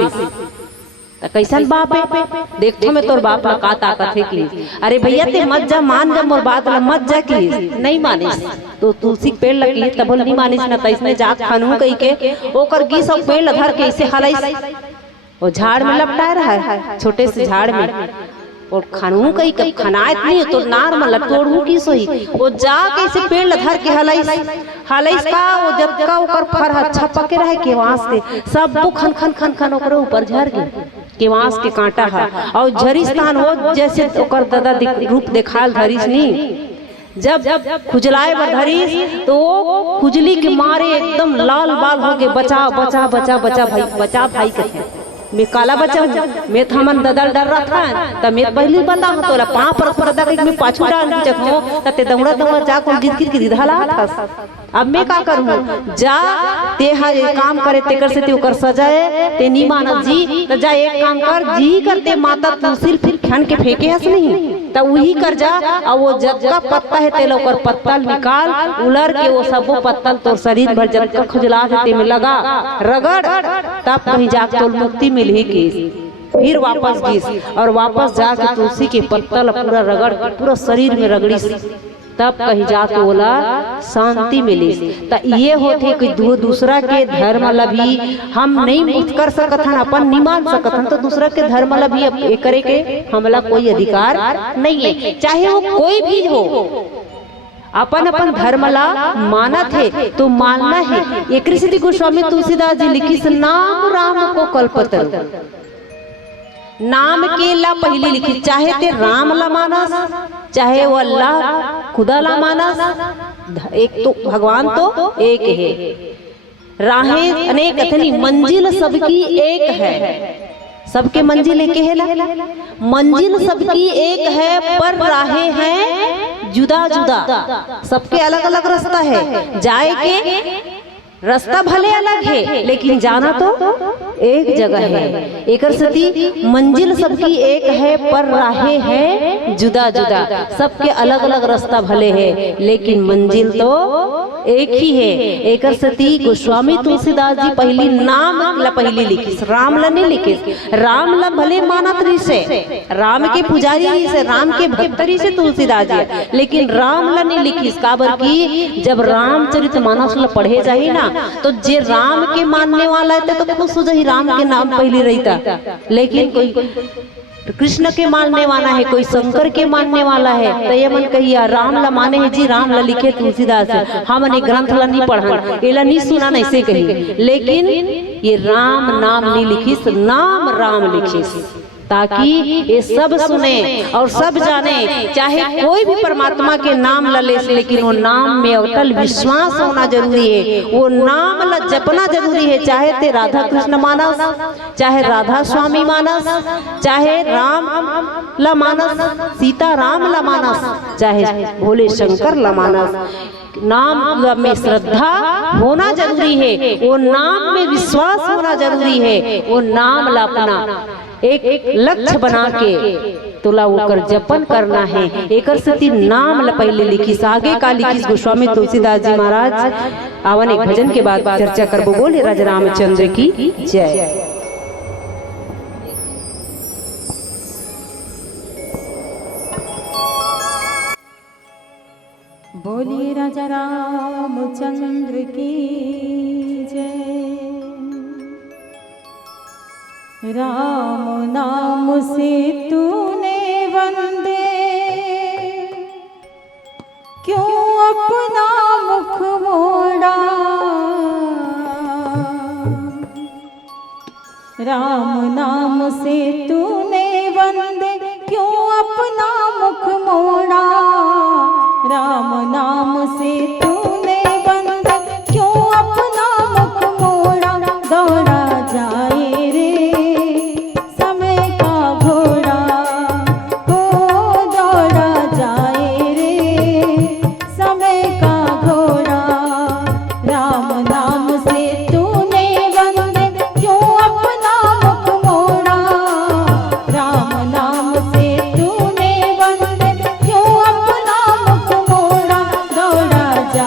तो कैसन बाप है, देखो मैं तोर बाप में का ताकत है की, अरे भैया ते मत जा, मान जा मोर बात ला, मत जा की नहीं मानिस तो तुलसी पेड़ लगी तब नहीं मानिस ना, तो इसने जा खानू कही के ओकर गी सब पेड़ धर के ऐसे हलाई वो झाड़ में लपटा रहा है, छोटे से झाड़ में, और खानू कहीं कब खनायत नहीं तो नार में लटोड़ू की सोई, वो जा कैसे पेड़ धर के हलाइस का वो जब का ओकर फर अच्छा पके रहे केवास के सब खन खन खन खन ओकर ऊपर झर गए, केवास के कांटा है, और झरिस्तान हो जैसे ओकर दादा रूप देखाल धरिस नहीं, जब खुजलाए बर धरिस तो वो खुजली के मारे एकदम लाल बाल हो गए, बचा बचा बचा बचा भाई, बचा भाई कहते मैं काला बचा हूँ, मैं तो हमन दादा डर रहा था, तब मैं पहले बता हूँ तोला पाँव पर दादा के मैं पाछू डाल जब हूँ तब ते दौड़ा दौड़ा जा को गिर गिर ढाला था, अब मैं का करूँ, जा ते हर काम करे ते कर से ते ओकर सजाए ते नी मानत जी, तो जा एक काम कर जी करते माता तुलसी फिर खन के फेंके हस नहीं, तब वही कर जा, और वो जब का पत्ता है तेल ओकर पत्तल निकाल उलर के वो सब पत्तल तोर शरीर भर जब का खुजला ते में लगा रगड़, तब कहीं जाके तो मुक्ति मिली की, फिर वापस गिस और वापस जाके तुलसी के पत्तल पूरा रगड़ पूरा शरीर में रगड़ी, तब कहीं जाके बोला शांति मिली। तो ये होते कि दूसरा के धर्म ला भी हम नहीं कर सकत हन, अपन नहीं मान सकत हन, तो दूसरा के धर्म ला भी करे के हमला कोई अधिकार नहीं है, चाहे वो कोई भी हो, अपन अपन धर्म ला मानत है तो मानना है। एक ऋषि गोस्वामी तुलसीदास जी लिखी नाम राम को कल्पतरु, नाम के ला पहले लिखी, चाहे ते राम ला मानस चाहे वो अल्लाह खुदा ला मानस, एक तो भगवान तो एक है, राहें अनेक अथनी मंजिल सबकी एक है, सबके मंजिल एक है, मंजिल सबकी एक है पर राहें हैं जुदा जुदा, सबके अलग अलग रास्ता है, जाए के रास्ता भले अलग है लेकिन जाना तो एक जगह है, एक सती मंजिल सबकी एक है पर राहें हैं जुदा जुदा, सबके अलग अलग रास्ता भले है लेकिन मंजिल तो एक ही है। एक सती गोस्वामी तुलसीदास जी पहली नाम ला पहली लिखिस, राम ला नहीं लिखिस, राम ला भले मानत रही से, राम के पुजारी रही से, राम के भक्तरी से तुलसीदास जी, लेकिन राम ला नहीं लिखिस, काबर की जब रामचरितमानस ला पढ़े जाही ना तो जे राम के मानने वाला है तो खुश हो जाही, राम के नाम पहले रहता, लेकिन कोई कृष्ण के मानने वाला है, कोई शंकर के मानने वाला है, तो ये मन कहिया राम ला माने है जी, राम ला लिखे तुलसीदास, हमने ग्रंथ ला नहीं पढ़ा, एला नहीं सुना नहीं से कही, लेकिन ये राम नाम नहीं लिखिस, नाम राम लिखिस, ताकि ये सब सुने और सब जाने, चाहे कोई भी परमात्मा के नाम ला ले, लेकिन वो नाम में अटल विश्वास होना जरूरी है, वो नाम ला जपना जरूरी है, चाहे ते राधा कृष्ण मानस, चाहे राधा स्वामी मानस, चाहे राम ला मानस, सीता राम ला मानस, चाहे भोले शंकर ला मानस, नाम में श्रद्धा होना जरूरी है, वो नाम में विश्वास होना जरूरी है, वो नाम ला अपना एक लक्ष्य बना के तुला ओकर जपन करना है। एक सती नाम ला पहले लिखिस, आगे का लिखिस गोस्वामी तुलसीदास जी महाराज। आवन एक भजन के बाद चर्चा करबो। बोले राजा रामचंद्र की जय। राम नाम से तूने वंदे, क्यों अपना मुख मोड़ा। राम नाम से तूने वंदे, क्यों अपना मुख मोड़ा। राम नाम से तूने वंदे, क्यों अपना मुख मोड़ा। दौड़ा जाए रे समय का घोड़ा, हो दौड़ा जाए रे समय का घोड़ा। राम नाम से तूने वंदे, क्यों अपना मुख मोड़ा। राम नाम से तूने वंदे, क्यों अपना मुख मोड़ा। दौड़ा जा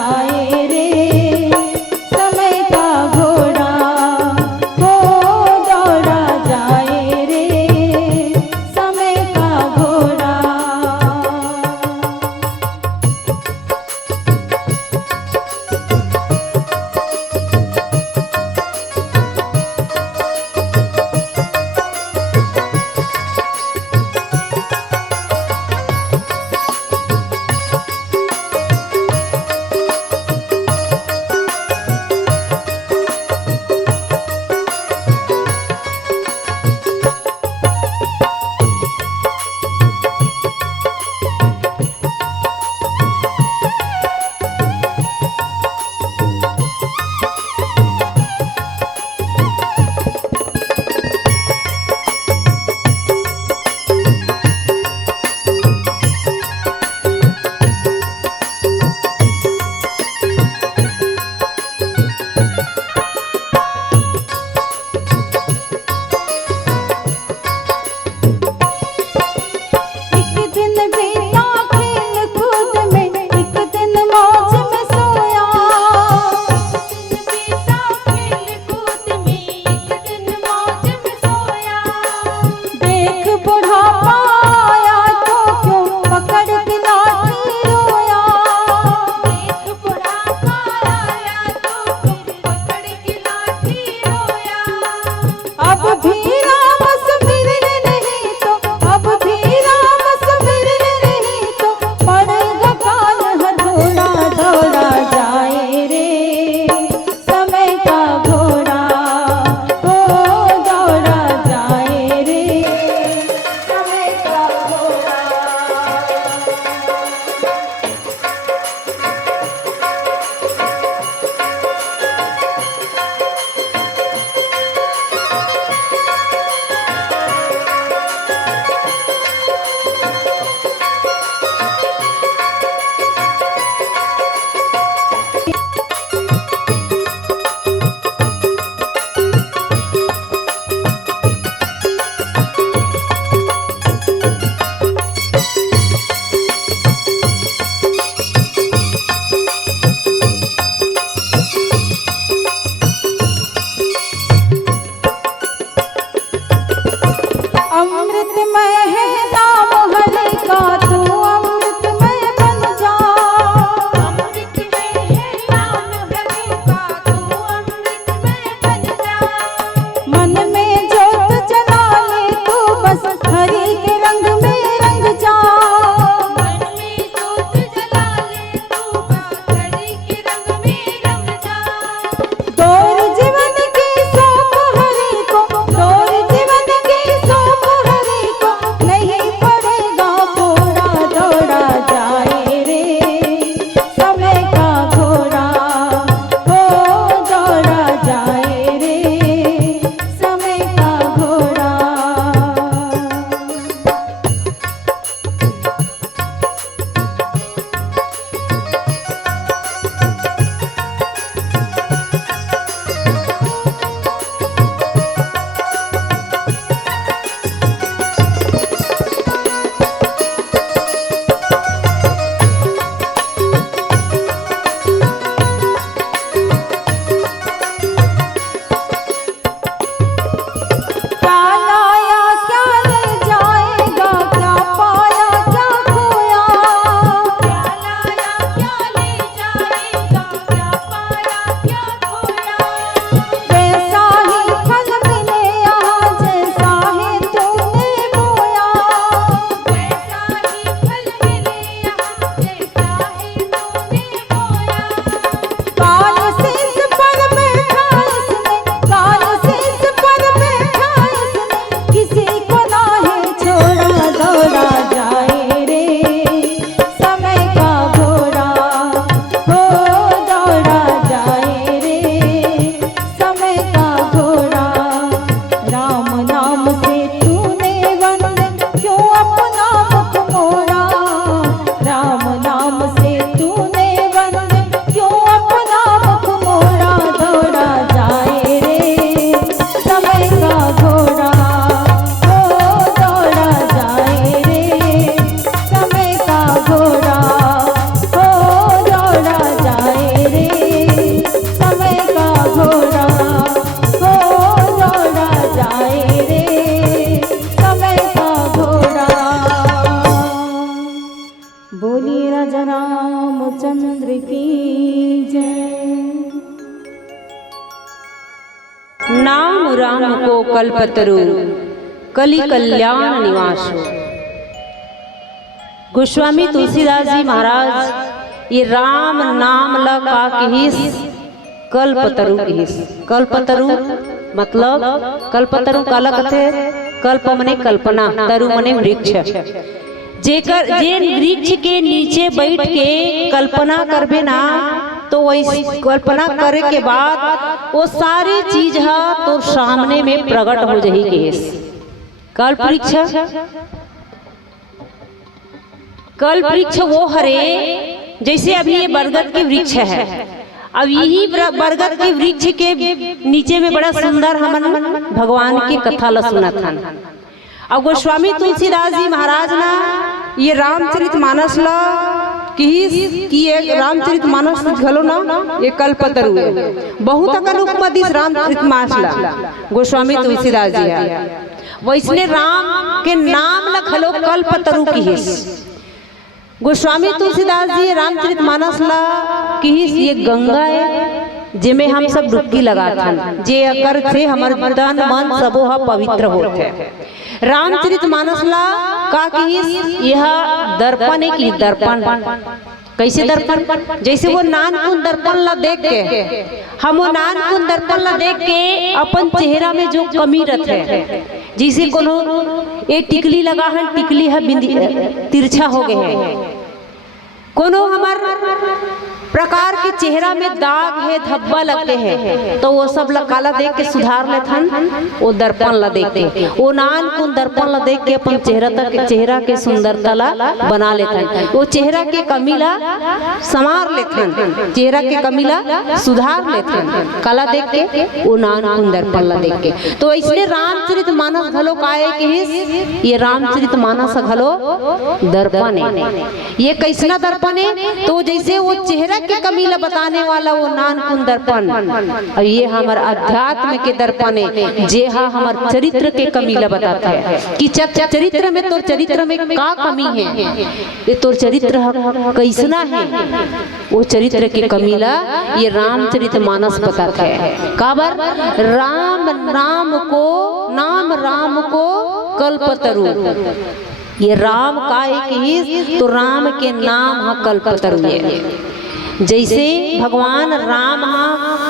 नाम राम को कल्पतरु कलि कल्याण निवासो। गोस्वामी तुलसीदास जी महाराज ये राम नाम ला का किहिस कल्पतरु किहिस। कल्पतरु मतलब कल्पतरु काला कथे कल्प मने कल्पना, तरु मने वृक्ष। जेकर जे वृक्ष के नीचे बैठ के कल्पना करबे ना तो वही कल्पना करे के बाद वो सारी चीज है तो सामने में प्रकट हो जाही केस। कल्प वृक्ष, कल्प वृक्ष वो हरे जैसे अभी ये बरगद के वृक्ष है। अब यही बरगद के वृक्ष के नीचे में बड़ा सुंदर हमन भगवान की कथा ला सुनत हन। अब गोस्वामी तुलसीदास जी महाराज ना ये रामचरितमानस ला कि ये रामचरितमानस घलो ना ये कल्पतरु है। बहुत अकन उपमदिस रामचरितमानस ला गोस्वामी तुलसीदास जी है। वैसने राम के नाम ला घलो कल्पतरु किहिस। गोस्वामी तुलसीदास जी रामचरितमानस ला किहिस ये गंगा है जिमे हम सब डुबकी लगाथन, जे अकर से हमर तन मन सबो ह पवित्र होते। रामचरितमानस ला का किहिस यह दर्पण है कि दर्पण कैसे दर्पण, जैसे वो नानकुन दर्पण ला देख के हम वो नानकुन दर्पण ला देख के अपन चेहरा में जो कमी रहते, जैसे कोनो ये टिकली लगा है, टिकली है बिंदी तिरछा हो गए है, कोनो हमार प्रकार के चेहरा में दाग है धब्बा लगते हैं तो वो सब ला काला देख के सुधार लेथन। वो दर्पण ला देख के वो नानकुन दर्पण ला देख के अपन चेहरा के सुंदरता ला बना लेथन। वो चेहरा के कमी ला संवार लेथन, चेहरा के कमी ला सुधार लेथन काला देख के वो नानकुन दर्पण ला देख के। तो इसलिए रामचरितमानस घलो काहे कि ये रामचरितमानस घलो दर्पण है। ये कैसना दर्पण है तो जैसे वो चेहरा के कमी ला बताने वाला वो नानकुन दर्पण, और ये हमार अध्यात्म के दर्पण है जे हा हमार चरित्र के कमी ला बताता है कि चरित्र में तोर चरित्र में का कमी है, ये तोर चरित्र कैसना है। वो चरित्र के कमी ला ये रामचरितमानस बताता है। काबर राम राम को कल्पतरु, ये राम का एक तो राम के नाम हा कल्पतरु है। जैसे भगवान राम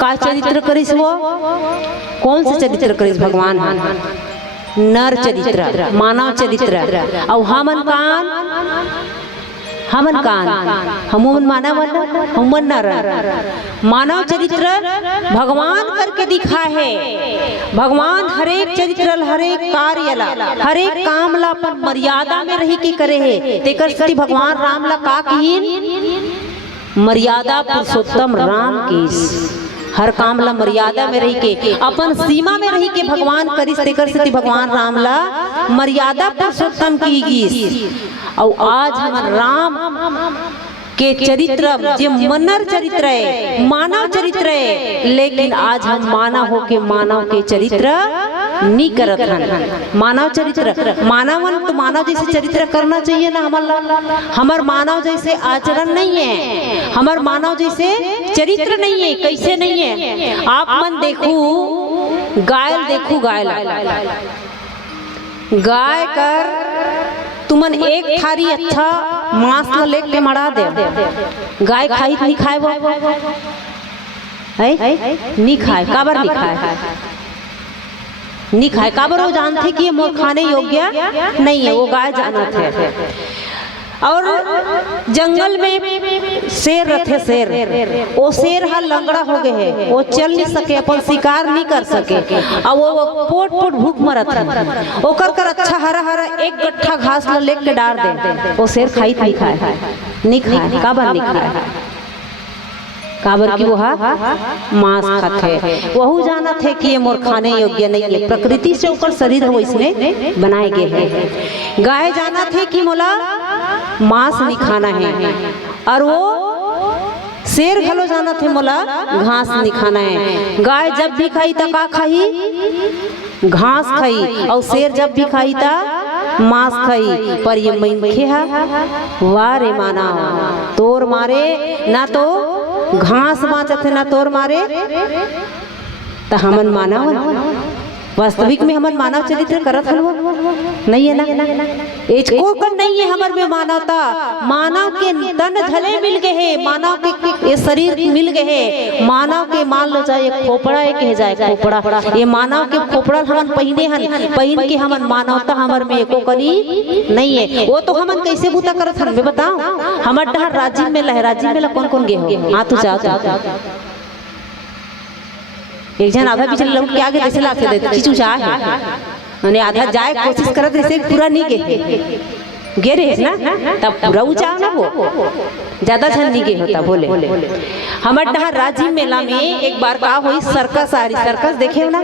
का चरित्र करिस, वो कौन से चरित्र करिस भगवान हा नर चरित्र मानव चरित्र। और हमन कान हमन मानव हमन नर मानव चरित्र भगवान करके दिखा है। भगवान हरेक चरित्र हरेक कार्य ला हरेक काम ला अपन मर्यादा में रही के करे है। तेकर स्थिति भगवान राम ला का कीन मर्यादा पुरुषोत्तम राम की हर काम ला मर्यादा में रही के अपन सीमा में रही के भगवान करिस। तेकर स्थिति भगवान राम ला मर्यादा पुरुषोत्तम की गीस। और आज हम राम के चरित्र जो मनर चरित्र है मानव चरित्र है, लेकिन आज हम मानव हो के मानव के चरित्र नहीं करत हन। मानव चरित्र मानवन तो मानव जैसे चरित्र करना चाहिए ना हमार मानव जैसे आचरण नहीं है, हमार मानव जैसे चरित्र नहीं है। कैसे नहीं है आप मन देखू गाय कर तुमन एक थारी अच्छा मांस ला लेके मरा दे, गाय खाई नहीं खाए वो नहीं खाए। काबर नहीं खाए काबर वो जानते कि ये मोर खाने योग्य नहीं है, वो गाय जानत है। और जंगल में शेर रहते, शेर वो शेर हा लंगड़ा हो गए है, वो चल नहीं सके, अपन शिकार नहीं कर सके, और वो पोट पोट भूख मरत है। ओकर कर अच्छा हरा हरा एक गट्ठा घास ला लेके डाल दे, वो शेर खाई नहीं खाए। काबर नहीं खाए काबर की वो मांस खाते। वहू जाना थे कि ये मोर खाने योग्य नहीं है, प्रकृति से ओकर शरीर हो इसने बनाए गए हैं। गाय जाना थे कि मोला मांस नहीं खाना है, और वो शेर घलो जाना थे मोला घास नहीं खाना है। गाय जब भी खाई ता का खाई घास खाई, और शेर जब भी खाई ता मांस खाई। पर ये मनखे है वारे माना तोर मारे ना तो घास बाँचत है ना तोर मारे तो हमन मानव वास्तविक में हमन मानव चरित्र करत हलवा नहीं है ना। एच को कर नहीं है हमर में मानवता। मानव के तन धले मिल गए है, मानव के ये शरीर मिल गए है। मानव के मान लो जाए खोपड़ा एक है जाए खोपड़ा, ये मानव के खोपड़ा हमन पहिने हन, पहिन के हमन मानवता हमर में एको कली नहीं है। वो तो हमन कैसे बूता करत हन मैं बताओ। हमर डहर राजीव में लहराजी में कौन कौन गे हो हाँ तू जा एक जन आधा पीछे लौट के आगे जैसे लाके देते चीचू चाह है मैंने आधा जाए कोशिश करत जैसे पूरा नहीं गे रे ना तब पूरा ऊंचा ना वो ज्यादा छन नहीं गे होता बोले। हमर डहर राजीव मेला में एक बार का हुई सर्कस आ रही, सर्कस देखे हो ना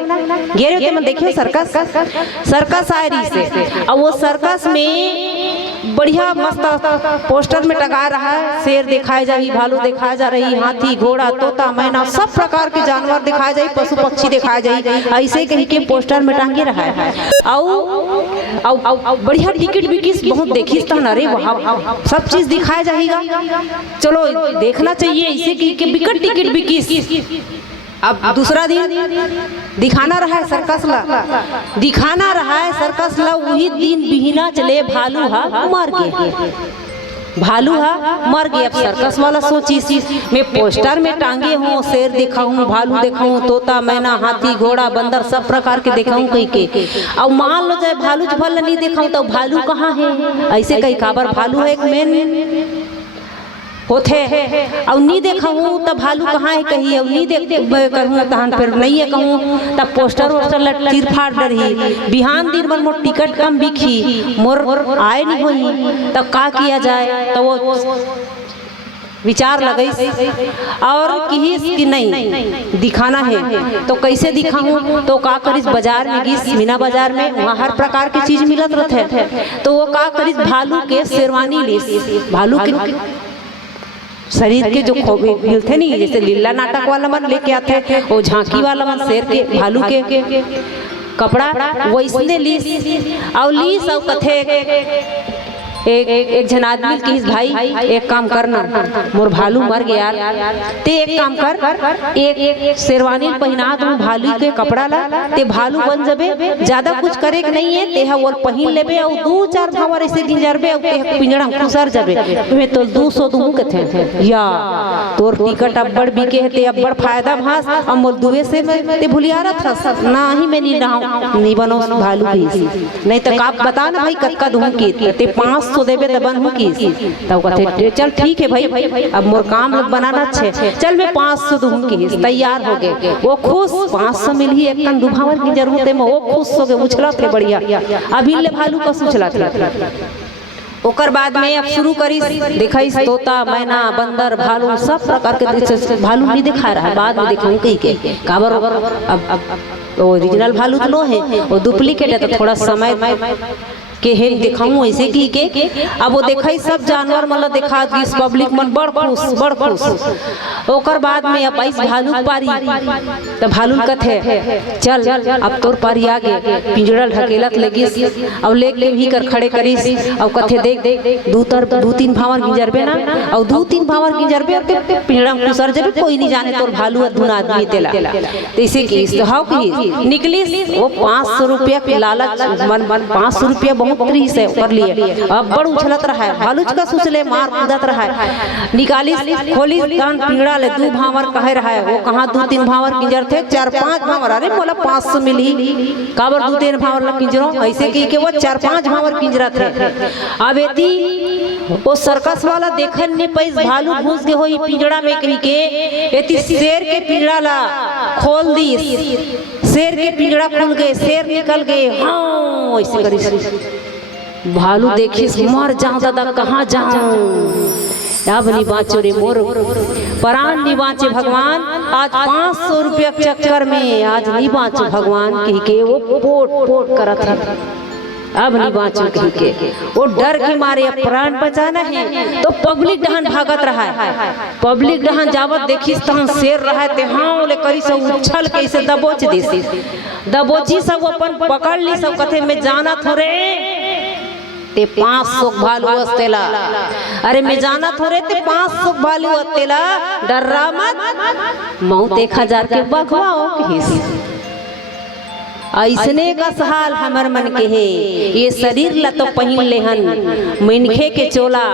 गे रे मन देखे सर्कस आ रही से। और वो सर्कस में बढ़िया मस्त पोस्टर में टंगा रहा है, शेर दिखाया जा रही, भालू दिखाया जा रही, हाथी घोड़ा तोता मैना सब प्रकार के जानवर दिखाए जाए, पशु पक्षी दिखाए जाए, ऐसे कहीं के पोस्टर में टांगे रहा है। और बढ़िया टिकट बिकिस बहुत देखिस तो अरे वहाँ सब चीज दिखाया जाएगा, चलो देखना चाहिए ऐसे कि बिकट टिकट बिकिस। अब दूसरा दिन दिखाना रहा है सर्कस ला, दिखाना रहा है सर्कस ला। वही दिन बिहना चले भालू हा मर गए, भालू हा मर गए। अब सर्कस वाला सोची मैं पोस्टर में टांगे हूँ, शेर दिखाऊं, भालू दिखाऊं, तोता मैना हाथी घोड़ा बंदर सब प्रकार के दिखाऊं कहीं के। अब मान लो जाए भालू भल नहीं दिखाऊं तो भालू कहाँ है, ऐसे कई काबर भालू है एक मेन होते और नहीं देखा हूँ तब भालू कहाँ है कहीं, और नहीं देख कहूँ तहन फिर नहीं है कहूँ तब पोस्टर वोस्टर चीर फाड़ डरही। बिहान दिन भर मोर टिकट कम बिखी, मोर आए नहीं हुई तब का किया जाए। तो वो विचार लगई और कि नहीं दिखाना है तो कैसे दिखाऊं। तो का करिस बाजार में गिस, मीना बाजार में वहाँ हर प्रकार की चीज मिलत रहते, तो वो का करिस भालू के शेरवानी लिस, भालू के शरीर के जो मिलते नहीं जैसे लीला नाटक वाला मन लेके आते, वो झांकी वाला मन शेर के भालू के कपड़ा वैसने लीस और लीस और कथे एक जन आदमी की भाई एक काम करना, मोर भालू मर गया ते एक काम कर, एक शेरवानी पहना तुम भालू के कपड़ा ला, ते भालू बन जबे, ज्यादा कुछ करे के नहीं है, ते वो पहन लेबे और 2-4 भावर ऐसे गिंजरबे और ते पिंजड़ा खुसर जबे तुम्हें तो 200 दूं के थे या तोर टिकट अब्बड़ बिके है, ते अब्बड़ फायदा भास और मोर दुवे से मैं ते भुलियारा था ना ही मैं नहीं रहा नहीं बनो भालू भी नहीं तो आप बता ना भाई कक्का दूं की ते 500 देबे तो बन की तब कहते चल ठीक है भाई अब मोर काम बनाना छे, चल मैं 500 दूं की तैयार हो गए। वो खुश 500 मिल ही एक कन दुभावर की जरूरत है, वो खुश हो गए उछला थे बढ़िया। अभी ले भालू का उछला थे। ओकर बाद में अब शुरू करी दिखाई तोता मैना बंदर भालू सब प्रकार के, भालू नहीं दिखा रहा है बाद में दिखाऊं कहीं के काबर। अब ओरिजिनल भालू तो लो है, वो डुप्लीकेट है तो थोड़ा समय के हेल दिखाऊं ऐसे की के। अब वो देखा सब जानवर मतलब दिखा दिस पब्लिक मन बड़ खुश। ओकर बाद में अब ऐस भालू पारी तो भालू कथे चल अब तोर पारी आ गए, पिंजड़ा ढकेलत लगिस अब लेके भी कर खड़े करिस अब कथे देख 2-3 भावर गिंजरबे ना और 2-3 भावर गिंजरबे और ते पिंजड़ा खुसर जबे कोई नहीं जाने तोर भालू अधुन आदमी तेला तैसे की हाउ की निकलिस। वो 500 रुपया के लालच मन 500 रुपया बहुत त्री से कर लिए। अब बड़ उछलत रहा है, भालू का सुसले मार कूदत रहा है, निकालिस खोलिस दान पिंजड़ा ले 2 भावर कहे रहा है, वो कहाँ 2-3 भावर किंजर थे 4-5 भावर, अरे बोला 500 मिली काबर 2-3 भावर लग किंजरो ऐसे की के वो 4-5 भावर किंजरा थे। अब एती वो सर्कस वाला देखन नहीं पैस भालू घुस गए हो पिंजड़ा में कहीं के, एती शेर के पिंजड़ा ला खोल दी, शेर के पिंजड़ा खुल गए, शेर निकल गए हाँ ऐसे करी। भालू देखिस मर जाऊं दादा कहाँ जाऊं, अब नहीं बाँचो रे मोर प्राण नहीं बाँचे भगवान, आज 500 रुपया चक्कर में आज नहीं बाँचो भगवान कही के वो पोट करत है, अब नहीं बाँचो कही के। वो डर के मारे अब प्राण बचाना है तो पब्लिक डहन भागत रहा है, पब्लिक डहन जावत देखिस तहन शेर रहा है हाँ बोले करी सब उछल के इसे दबोच देसी, दबोची सब अपन पकड़ ली सब कथे में जाना थोड़े ते 500 भालू असतेला। अरे मैं जाना थोड़े ते 500 भालू असतेला, डर्रा मत मऊ देखा जाके बघवाओ किस। ऐसने का सहाल हमर मन के है, ये शरीर ला तो पहिन लेहन मिनखे के चोला,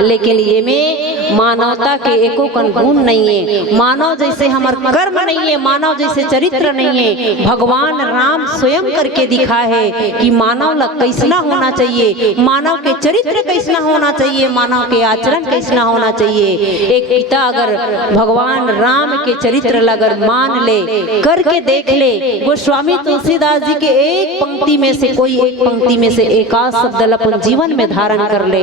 लेकिन ये में मानवता के एको कन गुण नहीं है। मानव जैसे हमार कर्म नहीं है, मानव जैसे चरित्र नहीं है। भगवान राम स्वयं करके दिखा है कि मानव ला कैसना होना चाहिए, मानव के चरित्र कैसना होना चाहिए, मानव के आचरण कैसना होना चाहिए। एक पिता अगर भगवान राम के चरित्र ला अगर मान ले, करके देख ले, गोस्वामी तुलसीदास जी के एक पंक्ति में से कोई एक पंक्ति में से एकाध शब्द अपन जीवन में धारण कर ले,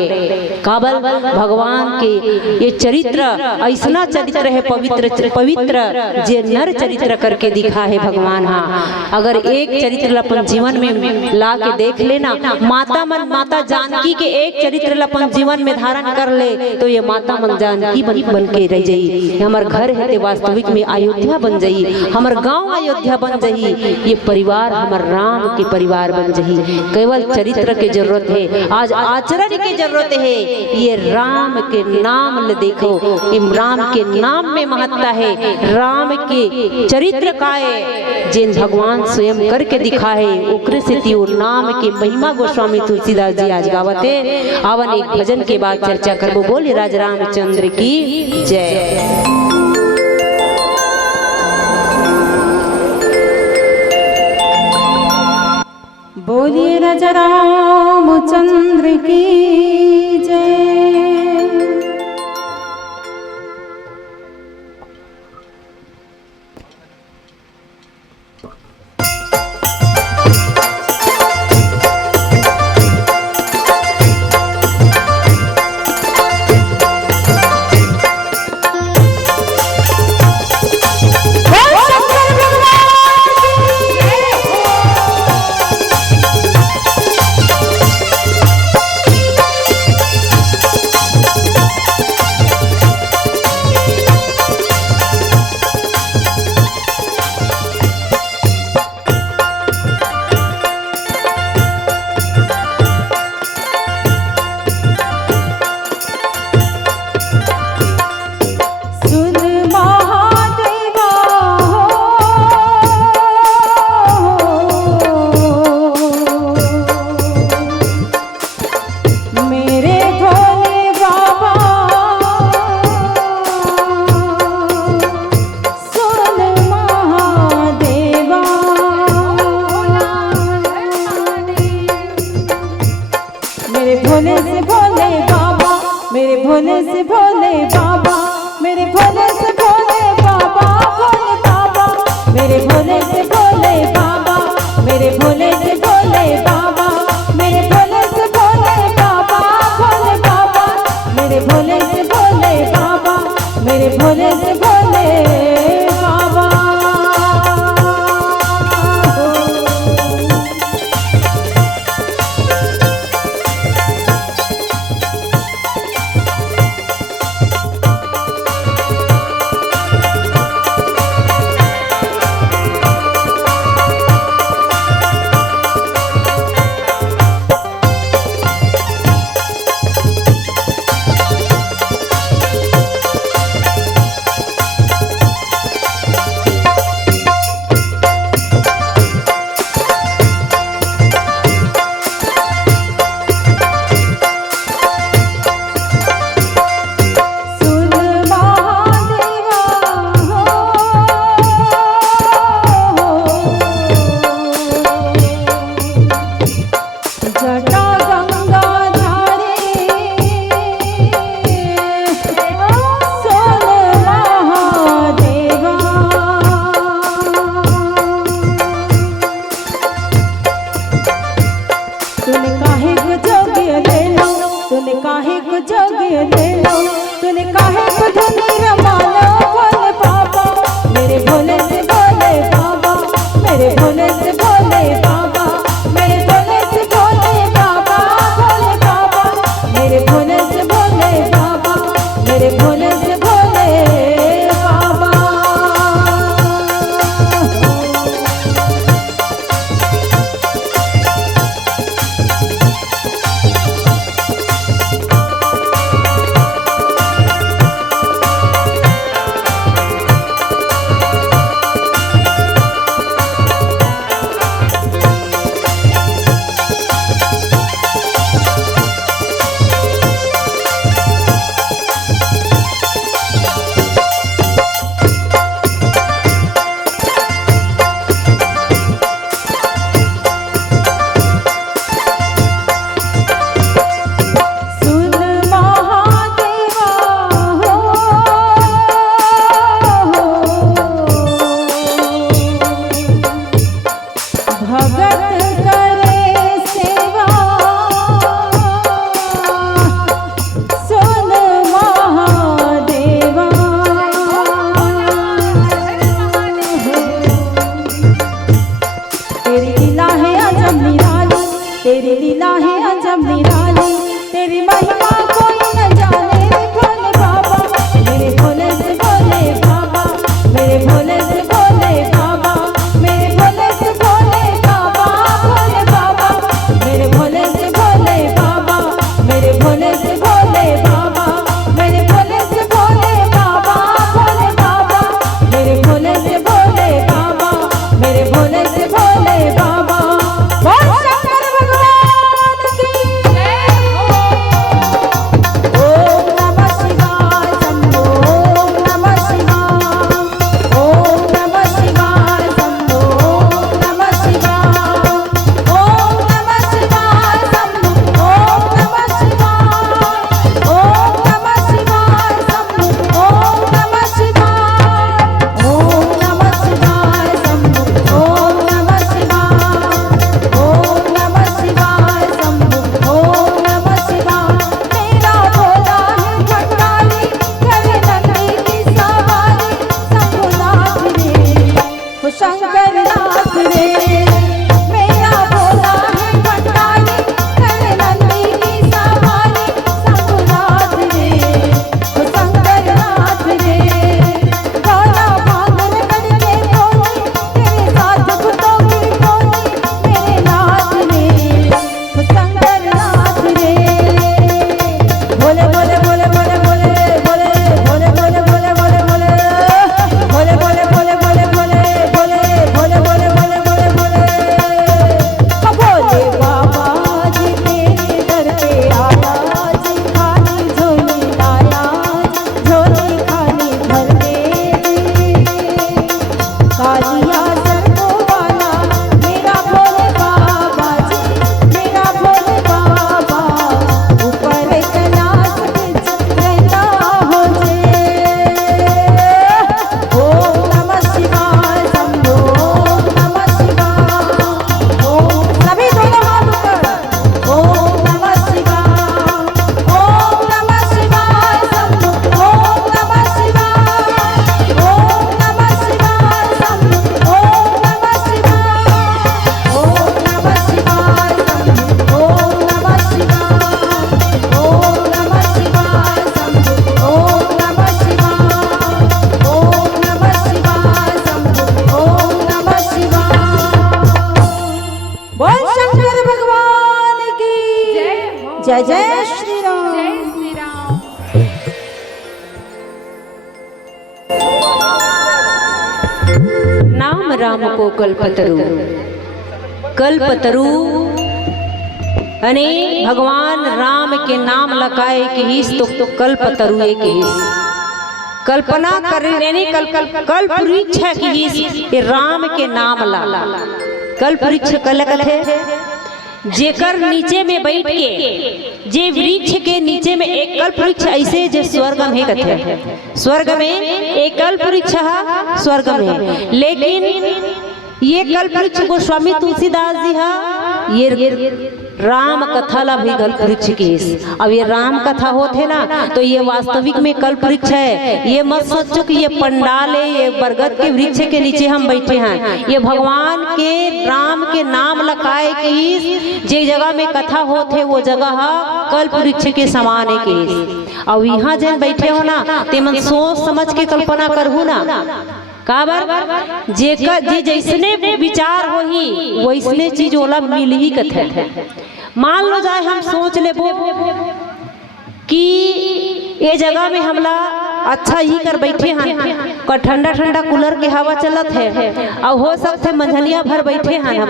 काबल भगवान के ये चरित्र ऐसा चरित्र है पवित्र पवित्र जे नर चरित्र करके दिखा है भगवान। हाँ, अगर एक चरित्र अपन जीवन में ला के देख लेना, माता जानकी के एक चरित्र अपन जीवन में धारण कर ले, तो ये माता मन जानकी बन के रह जाई। हमार घर है वास्तविक में अयोध्या बन जाई, हमार गांव अयोध्या बन जाई, ये परिवार हमार राम के परिवार बन जाई। केवल चरित्र की जरूरत है, आज आचरण की जरूरत है। ये राम के नाम ले देखो, ये राम के नाम में महत्ता है। राम के चरित्र का है जिन भगवान स्वयं करके दिखा है, ओकरे से त्यो नाम के महिमा गोस्वामी तुलसीदास जी आज गावते। आवन एक भजन के बाद चर्चा करबो। बोले राज रामचंद्र की जय। बोलिए राजा रामचंद्र की जय। जय जय श्री राम। जय श्री राम। नाम राम को कल्पतरु, कल्पतरु अने भगवान राम के नाम लगाए के हिस तो कल्पतरु के हिस कल्पना करने कल्प वृक्ष की हिस ये राम के नाम ला कल्प वृक्ष कल कथे जेकर नीचे में बैठ के जे वृक्ष के नीचे में एक कल्प वृक्ष ऐसे जे स्वर्ग में कथे स्वर्ग में एक कल्प वृक्ष है स्वर्ग में, लेकिन ये कल्प वृक्ष गोस्वामी तुलसीदास जी है ये राम कथा ला भी कल्प वृक्ष की। अब ये राम कथा होते ना तो ये वास्तविक में कल्प वृक्ष है। ये मत सोचो कि ये पंडाल है, ये बरगद के वृक्ष के नीचे हम बैठे हैं। ये भगवान के राम के नाम लखाए की जे जगह में कथा होते वो जगह कल्प वृक्ष के समान है के। और यहाँ जन बैठे हो ना ते मन सोच समझ के कल्पना करहु ना काबर जे जैसने विचार होही वैसने चीज ओला मिल ही कथे। मान लो जाए हम सोच लेबो कि ये जगह में हमला अच्छा ही कर बैठे हैं का ठंडा ठंडा कूलर के हवा चलत है और हो सकते मंझनिया भर बैठे हैं हम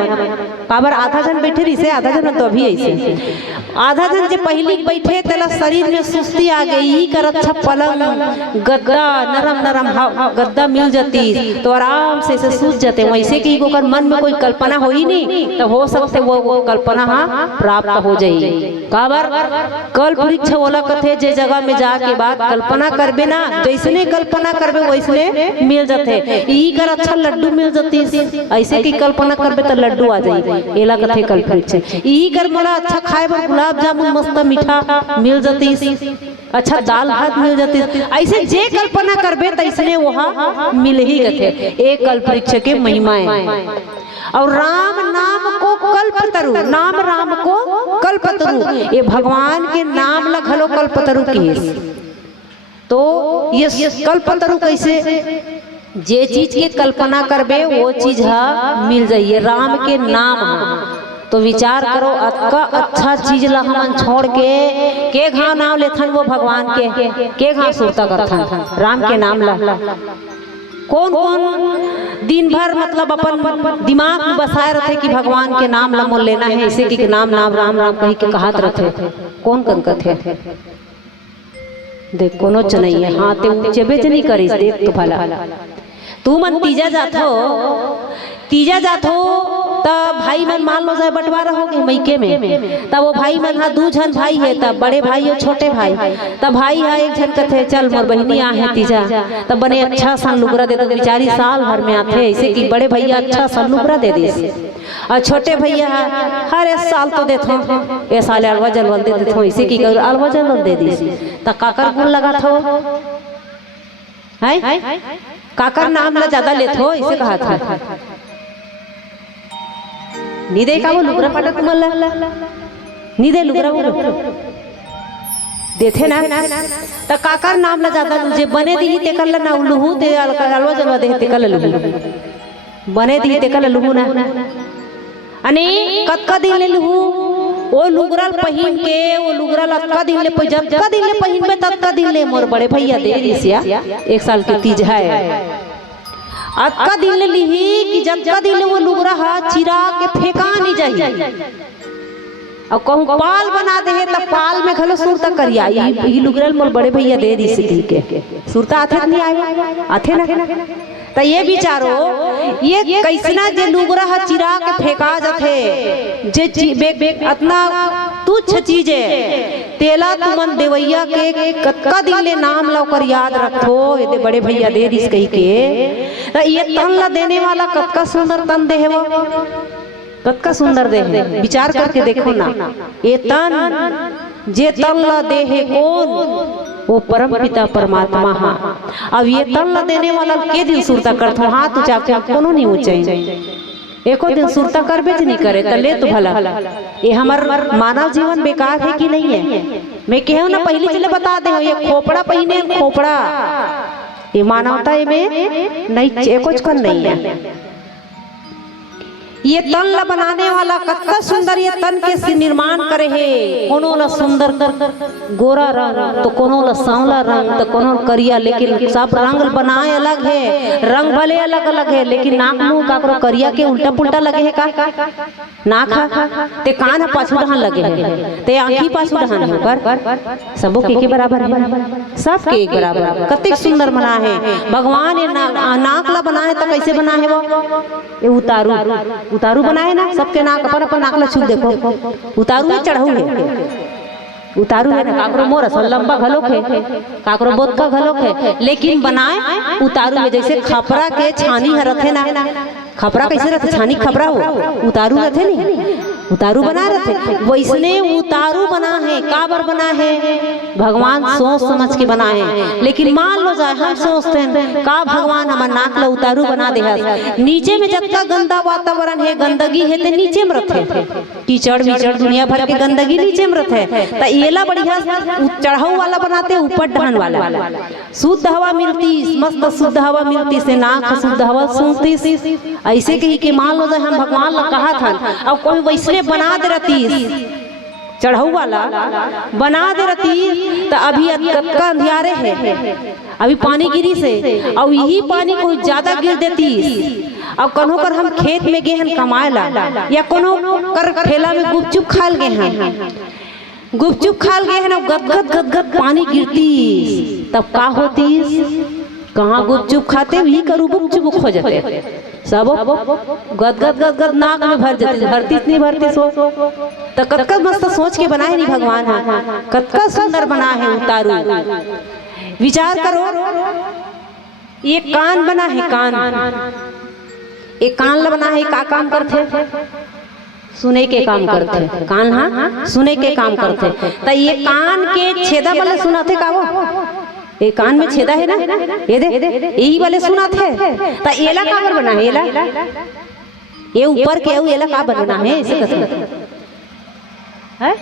काबर आधा जन बैठे रही से आधा जन तो अभी ऐसे आधा जन जे पहली बैठे तेला शरीर में सुस्ती आ गई ही कर अच्छा पलंग गद्दा नरम नरम गद्दा मिल जाती तो आराम से सूझ जाते वैसे कि ओकर मन में कोई कल्पना हो ही नहीं तो हो सकते वो कल्पना हाँ प्राप्त हो जाए। काबर कल्प वृक्ष बोला कथे जे जगह में जाके बाद कल्पना करबे ना जैसने कल्पना करबे वैसने मिल जाते ई कर अच्छा लड्डू मिल जाती ऐसे की कल्पना करबे तो लड्डू आ जाए एला कथे कल्प वृक्ष। ई कर मोला अच्छा खाए बर गुलाब जामुन मस्त मीठा मिल जाती अच्छा दाल भात मिल जाती ऐसे जे कल्पना करबे तैसने वहाँ मिल ही गथे। एक कल्प वृक्ष के महिमा है। और राम नाम को कल्पतरु नाम राम को कल्पतरु ये भगवान के नाम लखलो कल्पतरु की। तो ये कल्पतरु कैसे जे चीज के कल्पना करबे वो चीज मिल जाइए राम के नाम। तो विचार करो अतका अच्छा चीज ला हमन छोड़ के घा नाम लेथन वो भगवान के घा सुरता करथन राम के नाम ला। कौन कौन दिन भर मतलब अपन दिमाग में बसाए रहते कि भगवान के नाम ला मोल लेना है ऐसे कि नाम नाम राम राम कही के कहत रहते कौन कन कथे देख कोनो च नहीं है। हाँ ते चेबे च नहीं करिस देख तो भला तू मन तीजा जाथो तब भाई मन मान लो जाए बंटवारा हो गए मैके में तब वो भाई मन दू जन भाई है तब बड़े भाई और छोटे भाई तब भाई है एक जन कथे चल मोर बहनी आ है तीजा तब बने अच्छा सा लुगरा दे दो बेचारी साल भर में आते ऐसे कि बड़े भैया अच्छा सा लुगरा दे दे और छोटे भैया हर एक साल तो देथो ये साल अलवा जलवल दे देथो ऐसे कि अलवा जलवल दे दी तब काकर गुण लगा थो है काकर नाम ला ज्यादा लेथो ऐसे कहा था निदे का वो लुगरा पाटा तुम्हारा निदे लुगरा वो देथे ना तो काकर नाम ला ज्यादा जे बने दी ते कर ना लुहु ते अलवा जलवा दे ते कर लुहु बने दी ते कर लुहु ना अने कतका दिन ले लुहु वो लुगरल पहिन के वो लुगरल अतका दिन ले जतका दिन ले पहिन में ततका दिन ले मोर बड़े भैया दे दिसिया एक साल के तीज है अतका दिन ले लिही कि जतका दिन ले वो लुगरा चिरा के फेंका नहीं जाही और कहूँ पाल बना दे तब पाल में खलो सुरता करिया यही लुगरल मोर बड़े भैया दे दी सी के सुरता आथे नहीं आए आथे ना तो ये विचारो ये कैसना जे लुगरा चिरा के फेंका जाथे जे अतना तुच्छ चीज है तेला तुमन देवैया के कतका दिन ले नाम लौकर याद रखो ये बड़े भैया दे दिस कही के ये तन ला देने वाला कतका सुंदर तन दे है वो कतका सुंदर दे है विचार करके देखो ना ये तन जे तन ला दे है कौन वो परम पिता परमात्मा हाँ। अब ये तन ला देने वाला के दिन सुरता करथो हाथ उठा के कोनो नहीं ऊंचाई एको दिन सुरता करबे नहीं करे तो ले तो भला ये हमार मानव जीवन बेकार है कि नहीं है। मैं कहूँ ना पहले चले बता दे ये खोपड़ा पहने खोपड़ा ये मानवता में नहीं एको कन नहीं है। ये तन ला बनाने वाला कत्ता सुंदर ये तन के निर्माण करे है। कोनो ला सुंदर गोरा रंग तो कोनो ला सांवला रंग तो कोनो करिया, लेकिन सब रंग बनाए अलग है, रंग भले अलग अलग है, लेकिन नाक मुंह काकरो करिया के उल्टा पुल्टा लगे है का नाक ते कान पाछू डहान लगे है, ते आंखी पाछू डहान है, पर सबो के बराबर है, सब के एक बराबर। कत्ते सुंदर बना है भगवान। ये नाक ला बना है तो कैसे बना है वो? ये उतारू बनाए ना, सबके नाक अपन अपन नाक ला छू देखो, उतारू में चढ़ऊ है, उतारू है ना, काकरो मोर असल लंबा घलोक है, काकरो बोत का घलोक है, लेकिन बनाए उतारू में। जैसे खपरा के छानी है रथे ना, खपरा कैसे रहते, छानी खपरा हो, उतारू रहते नहीं, उतारू बना रहते, वैसने उतारू बना है। काबर बना है? भगवान सोच समझ के बना है। लेकिन मान लो जाए हम सोचते हैं का भगवान हमार नाक ला उतारू बना दे है, नीचे में जतका गंदा वातावरण है, गंदगी है, ते नीचे में रहते, कीचड़ मीचड़ दुनिया भर के गंदगी नीचे में रहते, तो येला बढ़िया चढ़ाऊ वाला बनाते, ऊपर डहन वाला, शुद्ध हवा मिलती, मस्त शुद्ध हवा मिलती से नाक शुद्ध हवा सुनती। ऐसे कही के मान लो जाए हम भगवान ला कहा था, अब कोई वैसने बना दे रहती, चढ़ाऊ वाला बना दे रहती, तो अभी का अंधियारे है, अभी पानी गिरी से, और यही पानी कोई ज्यादा गिर देती, अब कन्हो कर हम खेत में गए हैं कमाए ला, या कोनो कर ठेला में गुपचुप खाल गए हैं, गुपचुप खाल गए हैं, गदगद गदगद पानी गिरती, तब का होती? कहाँ गुपचुप खाते वही करू गुपचुप हो जाते, सब गदगद गदगद नाक में भर जाते, भरती नहीं भरती सो तो कतका मस्त सोच के बनाए नहीं भगवान, कतका सुंदर बना है उतारू। विचार करो, ये कान बना है, कान एक कान ला बना है, का काम करते? सुने के काम करते, कान हाँ सुने के काम करते, तो ये कान के छेदा वाले सुनाते का वो, एक कान में छेदा है ना, ये दे यही वाले सुना थे, तो एला काबर बना है? एला ये ऊपर के एला का बना है? ऐसे कसम है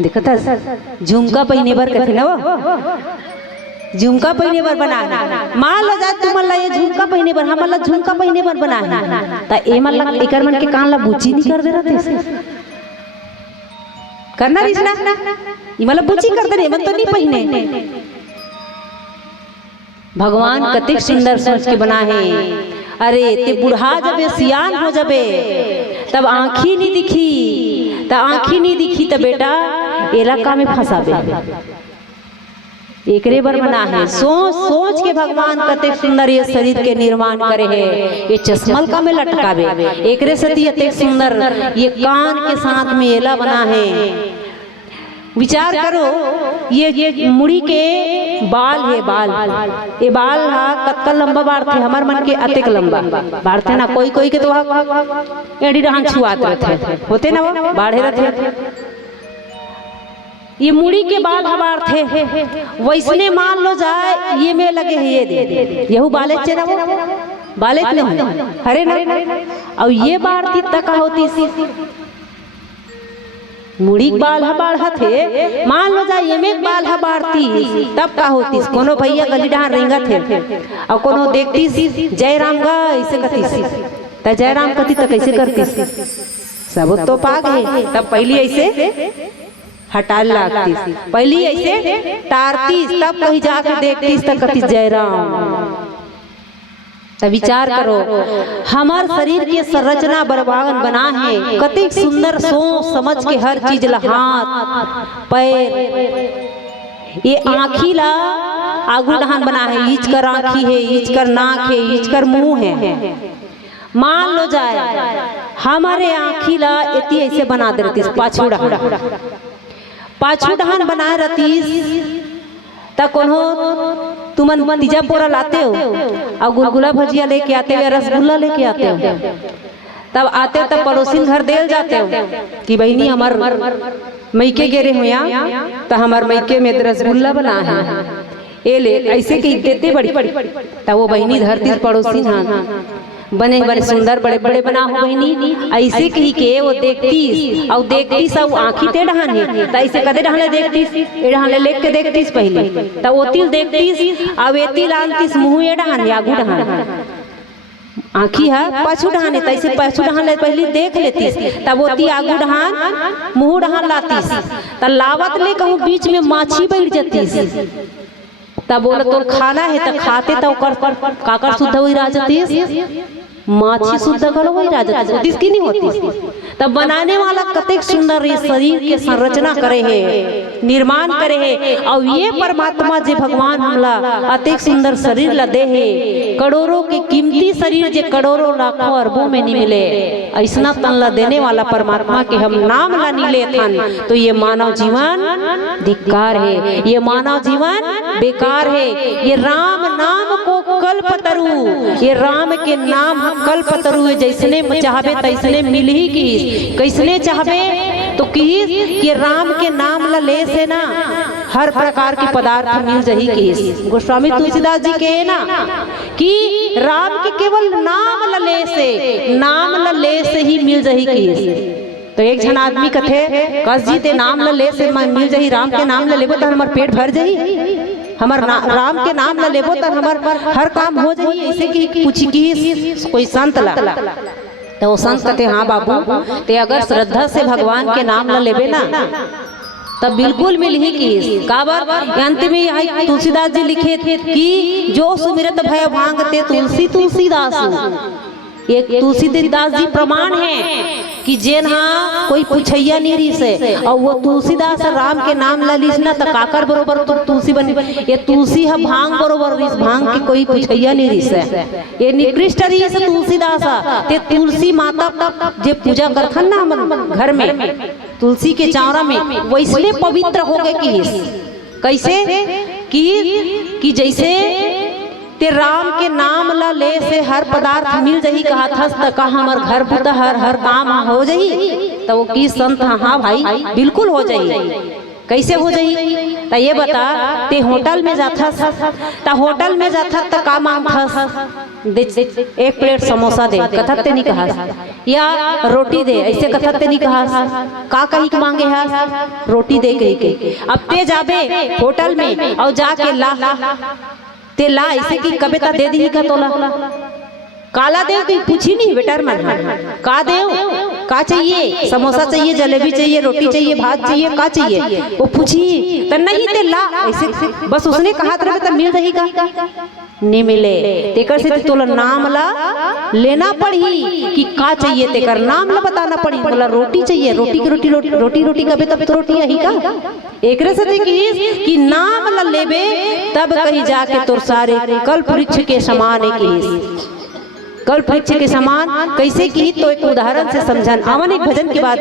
देखता झुमका पहने बर कथे ना, वो झुमका पहने बर बना है। मान लो जा तुम ला ये झुमका पहने बर, हम ला झुमका पहने बर बना है, तो ए मन ला एकर मन के कान ला बुची नहीं कर दे रहते, करना रिश्ना मतलब बुची करते नहीं, मन तो नहीं पहने। भगवान कतिक सुंदर सोच के बना है। अरे ते बुढ़ा जबे सियान हो जबे तब आँखी नहीं दिखी, तब आँखी नहीं दिखी तो बेटा इलाका में फंसाबे, एकरे बर बना है। सोच सोच के भगवान कतिक सुंदर ये शरीर के निर्माण करे है, ये चश्मल का में लटकावे, एकरे से अतिक सुंदर ये कान के साथ में एला बना है। विचार करो, ये मुड़ी के बाल है, बाल ये बाल हा कत्का लंबा बाढ़ते, हमार मन के अतिक लंबा बाढ़ते ना, कोई कोई के तो एड़ी रहन छुआत रहते होते ना, वो बाढ़े रहते, ये मुड़ी के बाल हबार थे, वैसने मान लो जाए ये में लगे है, ये दे यहू बाले चे ना, वो बाले नहीं हरे ना, और ये बाढ़ती तक होती सी मुड़ी बाल हबार थे, मान लो जाए ये में बाल हबारती तब का होती, कोनो भैया गली डहां रेंगा थे, और कोनो देखती जय राम गा ऐसे कती सी, त जय राम कती तो कैसे करती सी, सब तो पाग है, तब पहली ऐसे हटाल लागती, पहली ऐसे टारती, तब कहीं जाकर देखती तब कती जय राम। तब विचार करो, हमार शरीर के संरचना बरबागन बना है, कति सुंदर सोच समझ के हर चीज ला, हाथ पैर, ये आँखी ला आगू डहान बना है, ईच कर आँखी है, ईच कर नाक है, ईच कर मुंह है। मान लो जाए हमारे आँखी ला इतनी ऐसे बना दे रहती, पाछू डहान बनाए रहती, तब कोनो तुमन तीजा पोरा लाते हो और गुलगुला भजिया लेके आते हो या रसगुल्ला लेके आते हो, तब आते हो तब पड़ोसिन घर देल जाते हो कि बहनी हमार मैके गेरे हो यहाँ, तो हमार मैके में रसगुल्ला बना है, ये ले ऐसे कि देते बड़ी, तब वो बहनी धरती पड़ोसिन हाँ बने बड़े सुंदर बड़े बड़े बना हो बहनी, ऐसे कही के वो देखतीस और देखतीस और आँखी ते डहान है, तो ऐसे कदे डहान देखतीस, ये डहान लेक के देखतीस पहले, तब वो तिल देखतीस और ये तिल आनतीस मुँह ये डहान है, आगू डहान आँखी है पाछू डहाने तैसे पाछू डहान ले पहले देख लेतीस, तब ओती आगू डहान मुँह डहान लातीस, तब लावत ले कहूँ बीच में माछी बैठ जातीस, तब बोला तो खाना है तो खाते तो काकर शुद्ध हुई राजतीस, माछी शुद्ध करो वही राजतीस की नहीं होती। तब बनाने वाला कतेक सुंदर ये शरीर के संरचना करे है, निर्माण करे है, और ये परमात्मा जे भगवान हमला अतेक सुंदर शरीर ला दे है, करोड़ों के कीमती शरीर जे करोड़ों लाखों अरबों में नहीं मिले, ऐसा तन ला देने वाला परमात्मा के हम नाम ला नहीं ले थन, तो ये मानव जीवन धिक्कार है, ये मानव जीवन बेकार है। ये राम नाम को कल्पतरु, ये राम के नाम कल्पतरु है, जैसने चाहबे तैसने मिल ही की, कैसने चाहबे तो कि राम के नाम ला ले से ना हर प्रकार के पदार्थ मिल जही की। गोस्वामी तुलसीदास जी के ना कि राम के केवल नाम ला ले से, नाम ला ले से ही मिल जही की। तो एक जन आदमी कथे कस जी ते नाम ला ले से मिल जही, राम के नाम ला लेबो तो हमार पेट भर जही, हमार राम के नाम ला लेबो तो हमार हर काम हो जही। ऐसे की पूछी की कोई संत ला, तो वो संत कहते हाँ बाबू ते अगर श्रद्धा से भगवान के नाम ला लेबे ना तब बिल्कुल मिल ही की। काबर अंत में आई तुलसीदास जी लिखे थे कि जो सुमिरत भय भांगते तुलसी तुलसीदास, ये तुलसीदास जी प्रमाण है कि जेन हाँ कोई पूछैया नहीं रही से, और वो तुलसीदास राम के नाम ला लीस ना तो काकर बरोबर तो तुलसी बन, ये तुलसी है भांग बरोबर, इस भांग की कोई पूछैया नहीं रही से, ये निकृष्ट रही से तुलसीदास ते तुलसी माता जे पूजा करथन ना हम घर में तुलसी के चावरा में, वैसले पवित्र हो गए कि कैसे कि जैसे ते राम के नाम ला ले से हर पदार्थ मिल जही, कहा थस तक हमार घर पुता हर काम हो जही, तो वो की संत हाँ भाई बिल्कुल हो जाही। कैसे हो जाही तो ये बता, ते होटल में जाथस तो होटल में जाथस तो का मांगथस, एक प्लेट समोसा दे कथत ते नहीं कहा, या रोटी दे ऐसे कथत ते नहीं कहा, का कही के मांगे है रोटी दे कही के। अब ते जाबे होटल में और जाके ला ते ला ऐसे की कविता दे दी का तोला, काला देव की पूछी नहीं बेटर मन का देव का चाहिए, समोसा चाहिए, जलेबी चाहिए, रोटी चाहिए, भात चाहिए, का चाहिए, वो पूछी तो नहीं ते ला ऐसे, बस उसने कहा तरह तब मिल रही का नहीं मिले, तेकर से तोला नाम ला लेना पड़ी कि का चाहिए, तेकर नाम ला बताना पड़ी, बोला रोटी चाहिए, रोटी की रोटी रोटी रोटी रोटी कभी तब तो रोटी यही का, एक से कि नाम ला लेबे तब कहीं जाके तोर सारे कल्प वृक्ष के समान है की, कल्प वृक्ष के समान कैसे की, तो एक उदाहरण से समझन आवन, एक भजन के बाद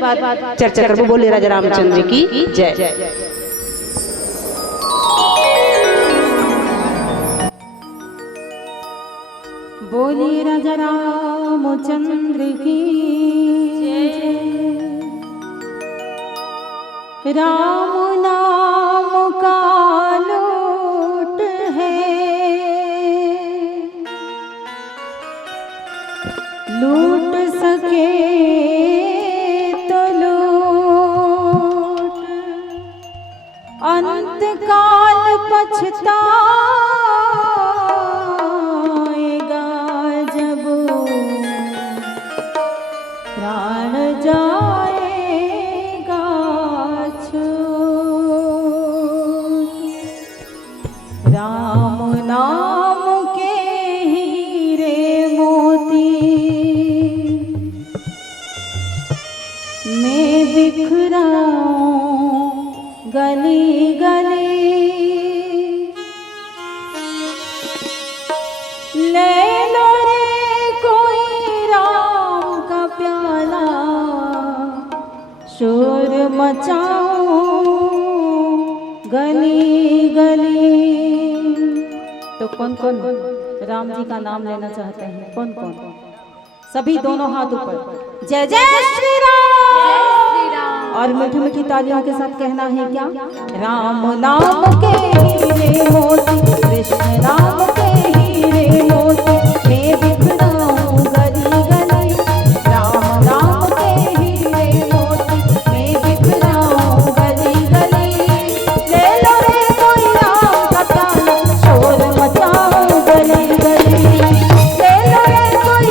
चर्चा करबो। बोले राजा रामचंद्र की जय। बोले राजा रामचंद्र की जय। राम नाम का लूट है, लूट सके तो लूट, अंत काल पछताएगा जब प्राण जाएगा छूट। राम नाम के हीरे मोती मैं बिखराऊं गली गली, ले लो रे कोई राम का प्याला, शोर मचाऊं गली गली। तो कौन कौन राम जी का नाम लेना चाहते हैं, कौन कौन? सभी दोनों हाथ ऊपर, जय जय श्री राम। और मीठी मीठी तालियों के साथ कहना है क्या, राम नाम के हीरे मोती, कृष्ण नाम के हीरे मोती मैं बिखराऊं गली गली, राम नाम के हीरे मोती मैं बिखराऊं गली गली, ले लो रे कोई राम का प्याला, शोर मचाऊं गली गली, ले लो रे कोई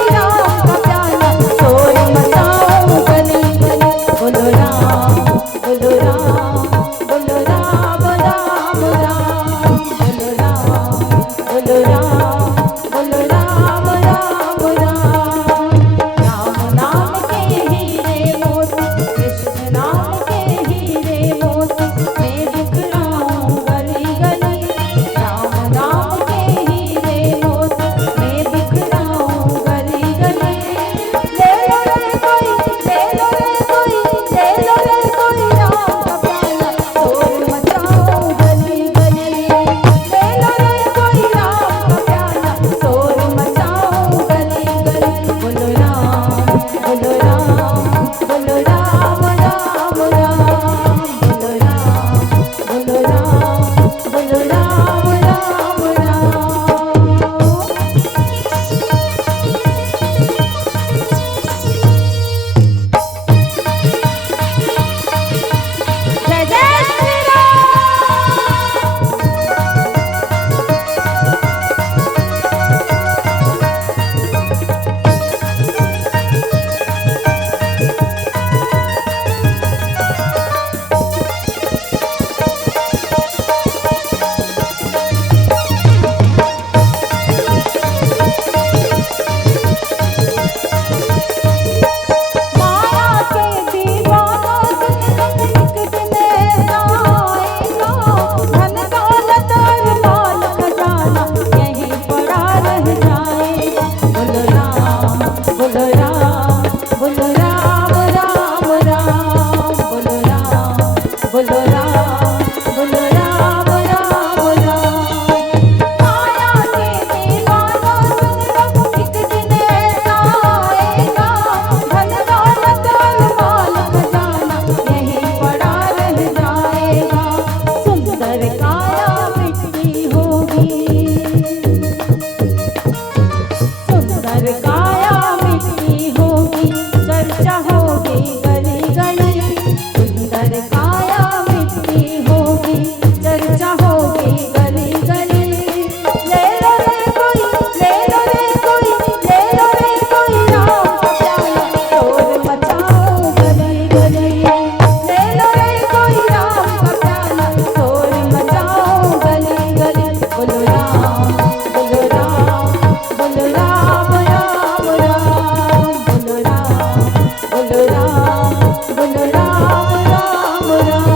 बोलो राम बोलो राम राम राम।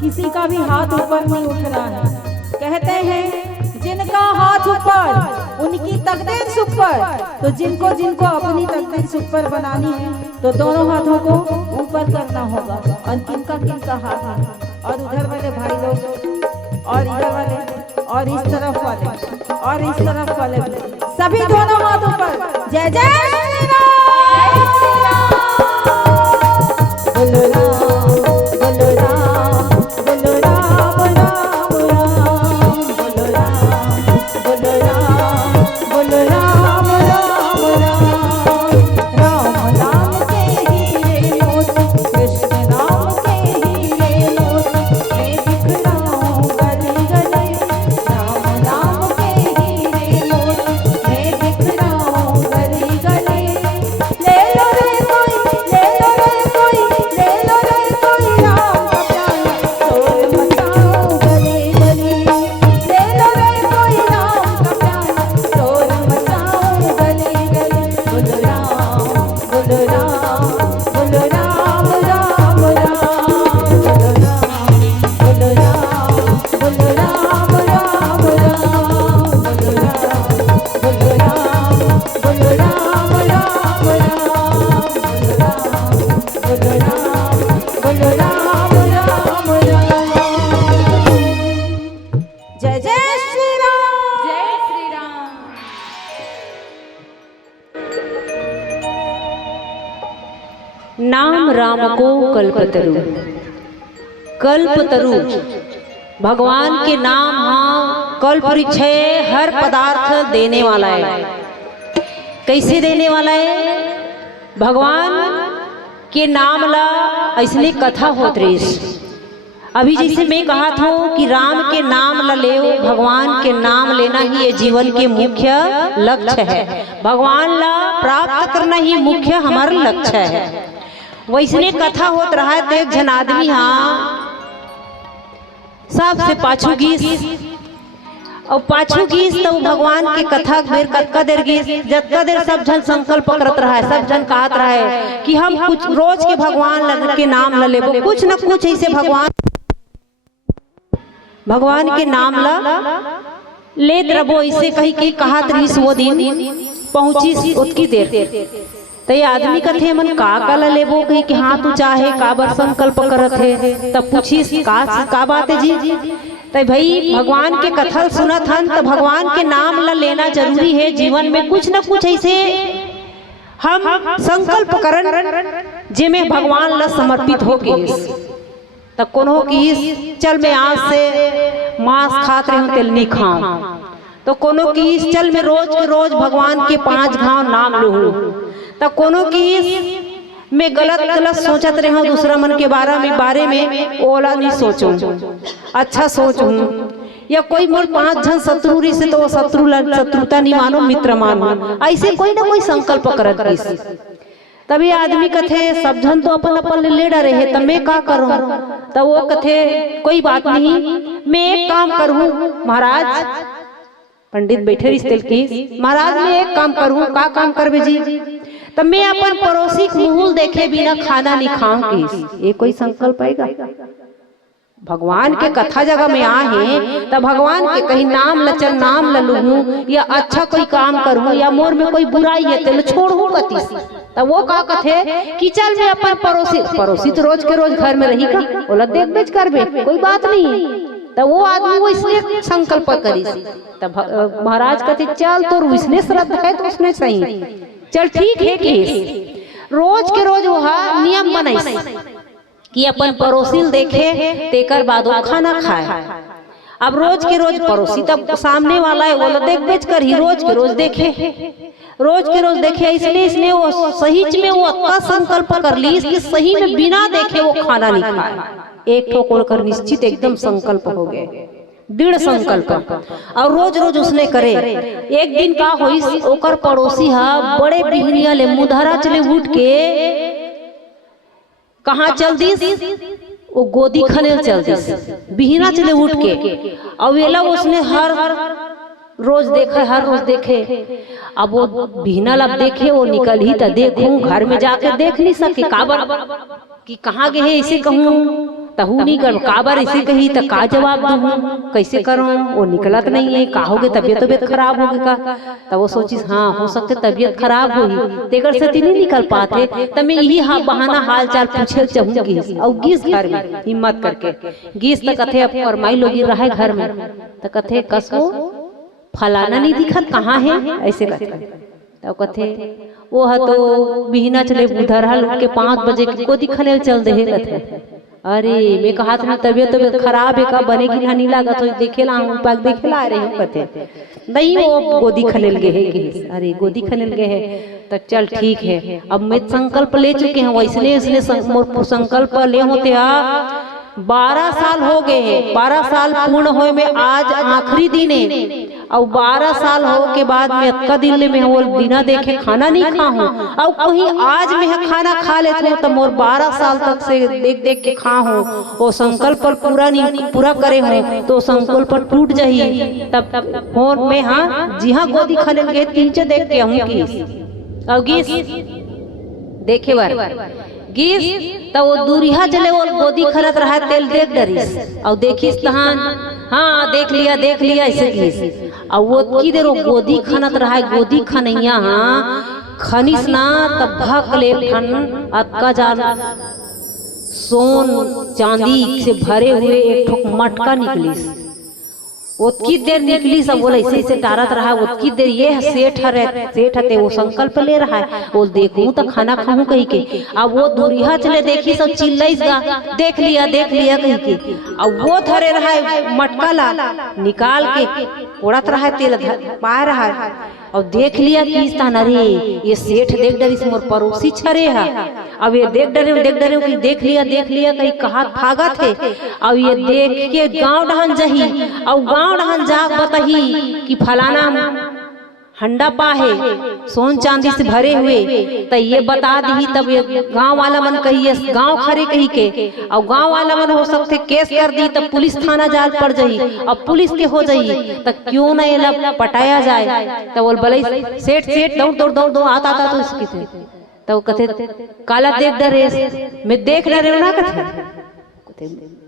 किसी का भी हाथ ऊपर नहीं उठ रहा है। कहते हैं जिनका हाथ ऊपर उनकी तकदीर सुपर। तो जिनको जिनको अपनी तकदीर सुपर बनानी है तो दोनों हाथों को ऊपर करना होगा। और किनका किनका हाथ है, और उधर वाले भाई लोग और इधर वाले और इस तरफ वाले और इस तरफ वाले सभी दोनों हाथ ऊपर। जय जय श्री राम। बोलो राम बोलो राम बोलो राम बोलो राम बोलो राम बोलो राम राम राम के हीरे मोती कृष्ण राम के हीरे मोती मैं बिखराऊं गली गली। राम राम के हीरे मोती मैं बिखराऊं गली गली। ले लो रे कोई ले लो रे कोई ले लो रे कोई राम का प्याला शोर मचाओ गली गली। ले लो रे कोई राम का प्याला शोर मचाओ गली गली। बोलो राम बोलो राम बोलो राम राम राम। बोलो राम बोलो राम बोलो राम राम राम। बोलो राम बोलो राम बोलो राम राम राम। बोलो राम बोलो राम राम राम। जय जय श्री राम। जय श्री राम। नाम राम को कल्पतरु। कल्पतरु भगवान के नाम हाँ कल्प वृक्ष है, हर पदार्थ देने वाला है। कैसे देने वाला है? भगवान के नाम ला ऐसने कथा होत रही। अभी जैसे मैं कहा था कि राम के नाम ला ले, भगवान के नाम लेना ही ये जीवन के मुख्य लक्ष्य है। भगवान ला प्राप्त करना ही मुख्य हमारा लक्ष्य है। वैसने कथा होत रहा है। एक जन आदमी हाँ सबसे पाछू गीस और पाछू गीस तो भगवान के कथा बेर कतका देर गीस जतका देर सब जन संकल्प करत रहा है। सब जन कहत रहा है कि हम कुछ रोज के भगवान के नाम ला लेबो, कुछ न कुछ ऐसे भगवान के नाम ला लेत रबो। ऐसे कही कि कहत रहीस वो दिन पहुंची उतकी देर तो ये आदमी कथे मन का ला लेबो। कही कि हाँ तू चाहे का बर संकल्प करत है। तब पूछीस का बात है जी? तो भाई भगवान के कथा सुनत हन तो भगवान के नाम ला लेना जरूरी है। जीवन में कुछ न कुछ ऐसे हम संकल्प करन जेमे भगवान ला समर्पित हो गइस। त कोनो की चल मैं आज से मांस खात रही हूँ तेल नहीं खाऊं, तो कोनो की चल मैं रोज के रोज भगवान के 5 घाव नाम लूँ, तो कोनो की मैं गलत गलत सोचत रही हूँ दूसरा मन के बारे में ओला नहीं सोचूं, अच्छा सोचूं। या कोई मोर 5 जन शत्रु रही से तो वो शत्रुता नहीं मानो, मित्र मानो, ऐसे कोई ना कोई संकल्प करत रही। तभी आदमी कथे सब जन तो अपन अपन ले डरे है, तब मैं का करूं? तब वो कथे कोई बात नहीं, मैं एक काम करूं महाराज। पंडित बैठे रिश्ते की, महाराज मैं एक काम करूं, का काम करबे जी? तब मैं अपन पड़ोसी के मुंह देखे बिना खाना नहीं खाऊंगी। ये कोई संकल्प आएगा? भगवान के कथा जगह में आहे तब भगवान के कहीं नाम लचल नाम ललूं या अच्छा कोई काम करूं या मोर में कोई बुराई है तो छोड़ू कती। तब वो का कथे कि चल मैं अपन पड़ोसी तो रोज के रोज घर में रही का बोला देख बेच करबे, कोई बात नहीं। तब वो आदमी वो इसलिए संकल्प करी। तब महाराज कहते चल तो इसने श्रद्धा है तो उसने सही, चल ठीक है कि रोज के रोज वो नियम बनाई कि अपन पड़ोसी देखे तेकर बाद वो खाना खाए। अब रोज के रोज पड़ोसी तब सामने वाला है वो देख बेच कर ही रोज के रोज देखे, रोज के रोज देखे, इसलिए वो सही में वो अच्छा संकल्प कर ली कि सही में बिना देखे वो खाना नहीं खाए। एक ठोकर कर निश्चित एकदम संकल्प हो गए, दृढ़ संकल्प। और रोज रोज उसने करे। एक दिन का होई ओकर पड़ोसी हा बड़े बिहनिया ले मुधरा चले उठ के कहाँ चल दिस, वो गोदी खनेल चल दिस, बिहना चले उठ के। और वेला उसने हर रोज देखे। अब वो बिहना लब देखे वो निकल ही तो देखूं, घर में जाके देख नहीं सके काबर कि कहाँ गए है इसे कहूँ तहू नहीं कर, काबर इसे कही तो का जवाब दूँ, कैसे करूँ? वो निकलत नहीं है, का होगे तबियत खराब होगी का? तब वो सोचिस हाँ हो सकते तबियत खराब होगी तेकर से नहीं निकल पाते, तब मैं यही बहाना हाल चाल पूछे चाहूंगी। और गीस घर में हिम्मत करके गीस तक कथे अब और माई लोग रहे घर में तो कथे कसो फलाना नहीं दिखत कहाँ है, ऐसे कथे। तब कथे वो है तो बिहना चले बुधरहा लोग के 5 बजे को दिखने चल दे कथे। अरे मैं कहा था तबियत खराब है का बनेगी नहीं लागत हो देखेला हूं पाक देखेला आ रहे हो कथे नहीं वो गोदी खनेल गए है। अरे गोदी खनेल गए है तो चल ठीक है, अब मैं संकल्प ले चुके हैं वैसने इसने संकल्प ले होते 12 साल हो गए हैं, 12 साल पूर्ण होए में आज आखिरी दिन है। और 12 साल हो के बाद में अक्का दिन में वो बिना देखे खाना नहीं खाऊं, और कहीं आज में खाना खा लेते हो तो मोर 12 साल तक से देख के खाऊं, वो संकल्प पूरा करे हो तो संकल्प टूट जाही। तब फोन में हाँ जी हाँ गोदी खाने गए 3 देख के हूँ की और गीस देखे बार गीस तो वो दूरिया चले वो गोदी खनत रहा तेल देख डरीस और देखिस तहान हाँ देख लिया ऐसे गीस और वो की देर वो गोदी खनत रहा गोदी खनैया हाँ खनिस ना तब भक ले खन अतका जान सोन चांदी से भरे हुए एक ठोक मटका निकलिस। उतकी देर निकली सब बोले ऐसे टारत रहा, उतकी देर ये सेठ हते वो संकल्प ले रहा है वो देखूं तो खाना खाऊं कहीं के। अब वो दूरिया चले देखी सब चिल्लाइस गा देख लिया कहीं के। अब वो धरे रहा है मटका ला निकाल के उड़त रहा है तेल पा रहा है और देख लिया कि इस तान अरे ये सेठ देख डरी से मोर पड़ोसी छरे है। अब ये देख डरे कि देख लिया कहीं कहा भागा थे। अब ये देख के गांव डहन जही और गांव डहन जा बताही कि फलाना हंडा पा है सोन चांदी से भरे हुए तो ये बता दी। तब ये गांव वाला मन कही गांव खरे कही के और गांव वाला मन हो सकते केस कर दी तब पुलिस थाना जाल पड़ जाई अब पुलिस के हो जाई तो क्यों ना ये पटाया जाए। तो बोल भले सेठ दौड़ आता तो इसकी थे तो कथे काला देख डरे मैं देख रहे हो ना कथे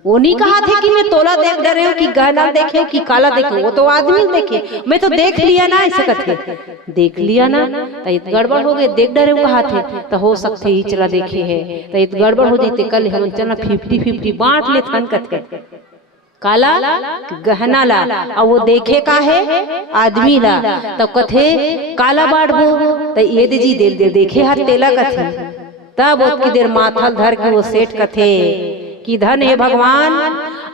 वो नहीं कहा थे कि मैं तोला देख डरे हूँ कि गहना देखे कि काला देखे, वो तो आदमी देखे मैं तो देख लिया ना ऐसे कथे देख लिया ना तो इत गड़बड़ हो गए देख डरे कहा थे तो हो सकते ही चला देखे है तो इत गड़बड़ हो जाते कल हम चलना 50-50 बांट ले थन कथे काला गहना ला और वो देखे का है आदमी ला तब कथे काला बांटबो तो ये जी दे देखे हर तेला कथे तब उतकी देर माथल धर के वो सेठ कथे कि धन हे भगवान,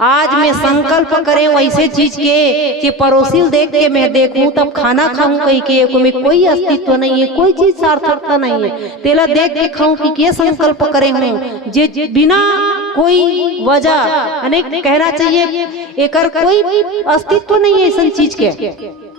आज मैं संकल्प करे वैसे चीज के कि पड़ोसी देख के मैं देखूं तब खाना खाऊं कहीं के में कोई अस्तित्व नहीं है, कोई चीज सार्थकता नहीं है, तेला देख के खाऊं कि के संकल्प करे हूं जे बिना कोई वजह अनेक कहना चाहिए एकर कोई अस्तित्व नहीं है ऐसा चीज के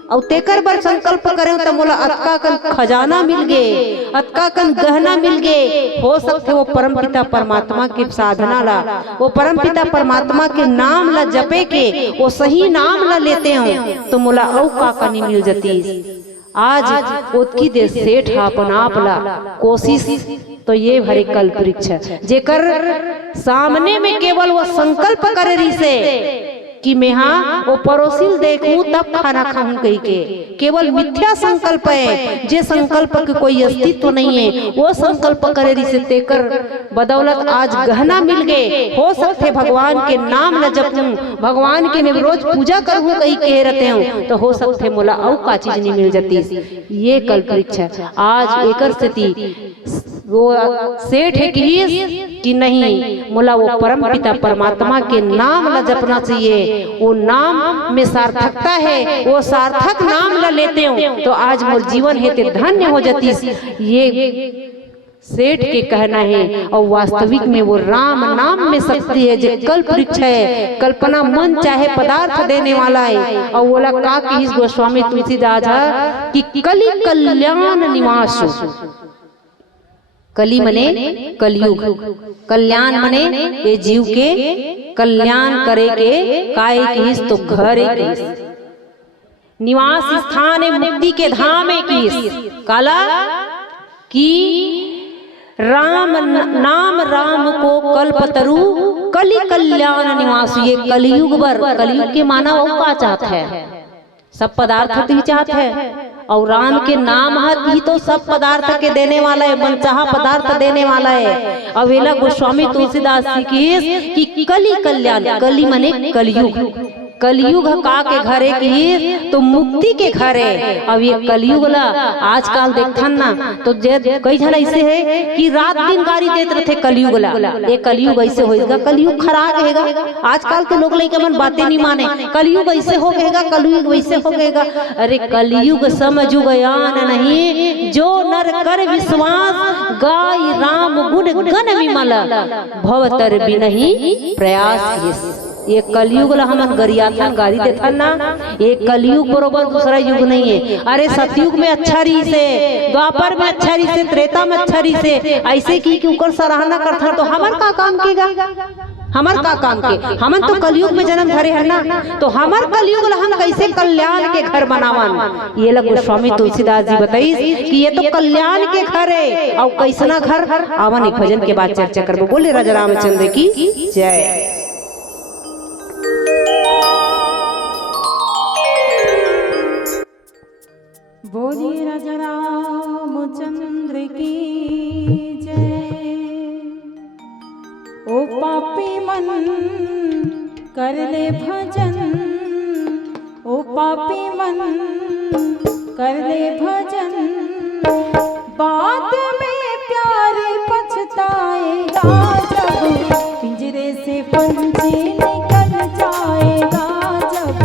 और तेकर बर संकल्प करें तो मोला अतका कन खजाना मिल गए, अतका कन गहना मिल गए। हो सकते वो परमपिता परमात्मा के साधना ला, वो परमपिता परमात्मा के नाम ला जपे के वो सही नाम ला लेते हो तो मोला औ का नहीं मिल जाती। आज उतकी दे सेठ अपन आप ला कोशिश तो ये भरी कल्प वृक्ष जेकर सामने में केवल वो संकल्प करे रही से कि मैं हाँ वो पड़ोसी देखूं तब खाना खाऊं कहीं के, केवल मिथ्या संकल्प है, जे संकल्प के कोई अस्तित्व नहीं है वो संकल्प करे रही से तेकर बदौलत आज गहना मिल गए। हो सकते भगवान के नाम न जपूं, भगवान के मैं रोज पूजा करूं कहीं कह रहते हूं तो हो सकते मोला औ का चीज नहीं मिल जाती। ये कल्प वृक्ष आज एकर स्थिति वो सेठ है कि नहीं मोला वो परम पिता परमात्मा के नाम ला जपना चाहिए, वो नाम में सार्थकता है, वो सार्थक नाम ला लेते हो तो आज मोर जीवन है ते धन्य हो जाती। ये सेठ के कहना है और वास्तविक में वो राम नाम में शक्ति है जो कल्प वृक्ष है, कल्पना मन चाहे पदार्थ देने वाला है। और बोला का कि गोस्वामी तुलसीदास कि कलि कल्याण निवास, कली मने कलयुग, कल्याण मने ये जीव के कल्याण करे के काय किस तो घर किस, निवास स्थान मुक्ति के धाम किस काला की राम नाम राम को कल्पतरु कलि कल्याण निवास। ये कलयुग बर, कलयुग के माना वो का चाहता है, सब पदार्थ ही चाहता है और राम के नाम ही तो सब पदार्थ के देने वाला है, मनचाहा पदार्थ देने वाला है। अवेला गोस्वामी तुलसीदास की कली कल्याण, कली मने कलयुग, कलयुग का के घरे की तो मुक्ति के घरे। अब ये कलयुग ला आजकल देखथन ना तो कई जन ऐसे है कि रात दिन गाड़ी देते रहते कलयुग ला, ये कलयुग ऐसे होएगा, कलयुग खराब रहेगा। आजकल के लोग लइका मन बातें नहीं माने, कलयुग ऐसे हो गएगा, कलयुग वैसे हो गएगा। अरे कलयुग समझु बयान नहीं, जो नर कर विश्वास गाय राम गुण गण विमल भवतर बिनहि प्रयास। ये कलयुग ला हमन गरियाथन गाड़ी देथन ना, ये कलयुग बरोबर दूसरा युग नहीं है। अरे सतयुग में अच्छा रही से, द्वापर में अच्छा रही से, त्रेता में अच्छा रही से, ऐसे की ऊपर सराहना करथन तो हमर का काम केगा, हमर का काम के, हमन तो कलयुग में जन्म धरे है ना, तो हमर कलयुग ला हम कैसे कल्याण के घर बनावन। ये लग गोस्वामी तुलसीदास जी बताइस कि ये तो कल्याण के घर है और कैसना घर। आवन एक भजन के बाद चर्चा करबो। बोले राजा रामचंद्र की जय। बोलिए राजा रामचंद्र की जय। ओ पापी मन कर ले भजन, ओ पापी मन कर ले भजन, बाद में प्यारे पछताएगा जब पिंजरे से पंछी निकल जाएगा, जब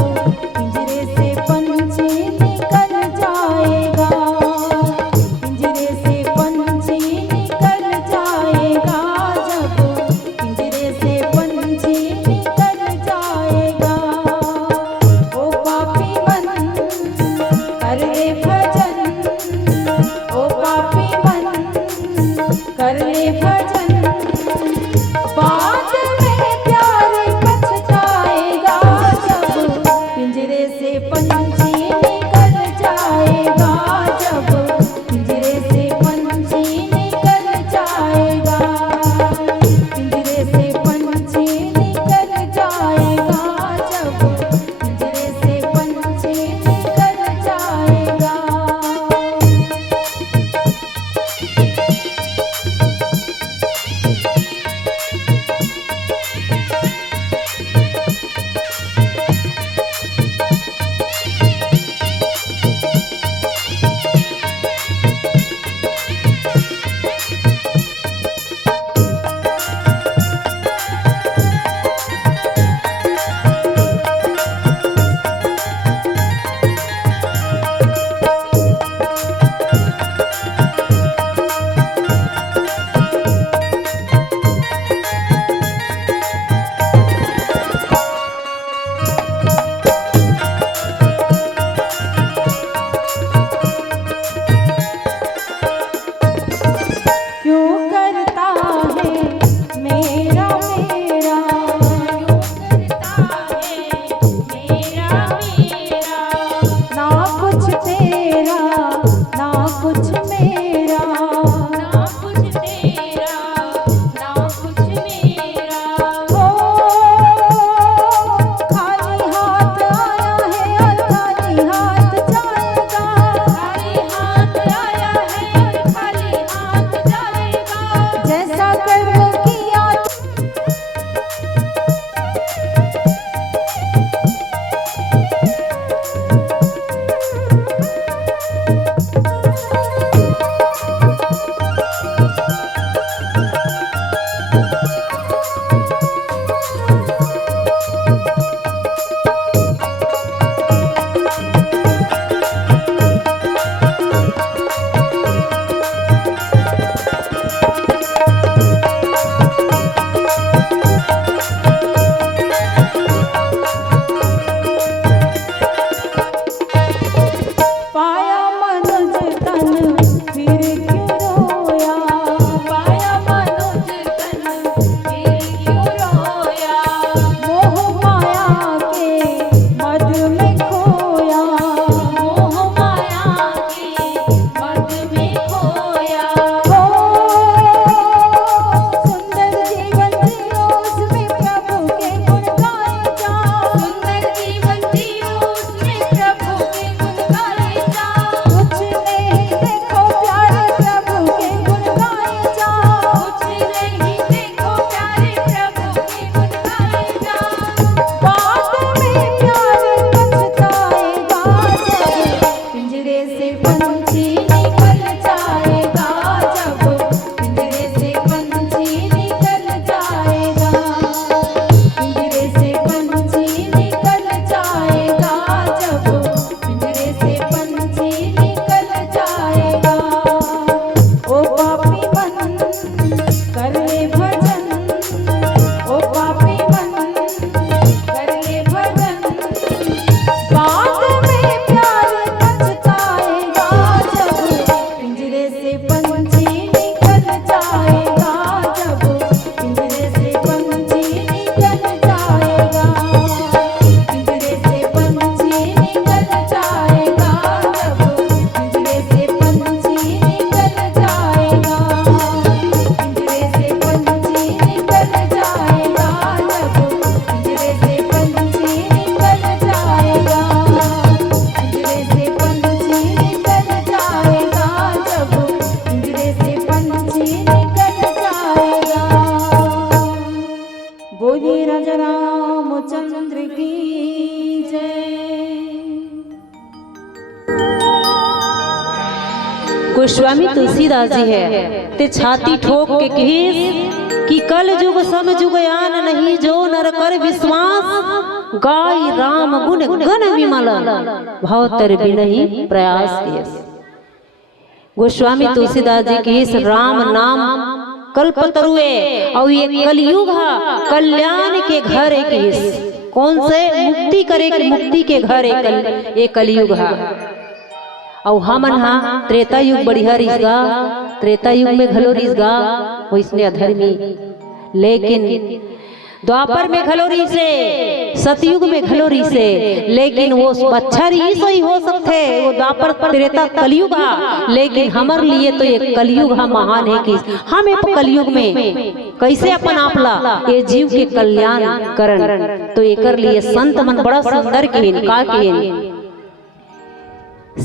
पिंजरे से पंछी निकल जाएगा, पिंजरे से पंछी निकल जाएगा, जब पिंजरे से पंछी निकल जाएगा। ओ पापी मन कर ले भजन, ओ पापी मन कर ले भजन, मेरा मेरा ना कुछ तेरा ना कुछ मेरा हो खाली हाथ आया है और खाली हाथ जाएगा जैसा कर्म किया पाया मनुज तन फिर क्यों रोया मोह माया के मद में खोया हो सुंदर जीवन जियो उसमें प्रभु के गुण गाए जा कुछ नहीं देखो प्यारे प्रभु के गुण गाए जा बाद में प्यारे पछताएगा जब पिंजरे से पंछी निकल जाएगा जब पिंजरे से पंछी निकल जाएगा पिंजरे से पंछी निकल जाएगा जब पिंजरे से पंछी निकल जाएगा ओ पापी मन कर ले भजन ओ पापी मन कर ले भजन बाद में प्यार पछताएगा जब पिंजरे से पंछी निकल जाएगा जब पिंजरे से पंछी निकल जाएगा पिंजरे से पंछी निकल जाएगा जब पिंजरे से पंछी निकल जाएगा पिंजरे से पंछी निकल जाएगा जब पिंजरे से पंछी निकल जाएगा पिंजरे से पंछी निकल जाएगा जब पिंजरे से पंछी निकल जाएगा बोलिए राजा रामचंद्र की जय। गोस्वामी तुलसीदास जी है ते छाती ठोक के कहिस कि कल जुग सम जुग आन नहीं जो नर कर विश्वास गाय राम गुण गण विमल भाव तर बिनहि प्रयास केस। गोस्वामी तुलसीदास जी कहिस राम नाम कल्पतरुए और ये कलयुग हा कल्याण के घर एक हिस कौन से मुक्ति करे के मुक्ति के घर एक कलयुग हा और हमन हा त्रेता युग बढ़िया रिसगा त्रेता युग में घलो रिसगा वैसने अधर्मी लेकिन द्वापर में घलो रिसे सतयुग में घलो रिसे लेकिन वो अच्छा रीस ही हो सकते वो द्वापर त्रेता कलयुग हा लेकिन हमर लिए तो ये कलयुग हा महान है कि हम एक कलयुग में कैसे अपन आपला ये जीव के कल्याण करन तो एकर लिए संत मन बड़ा सुंदर कहन का कहन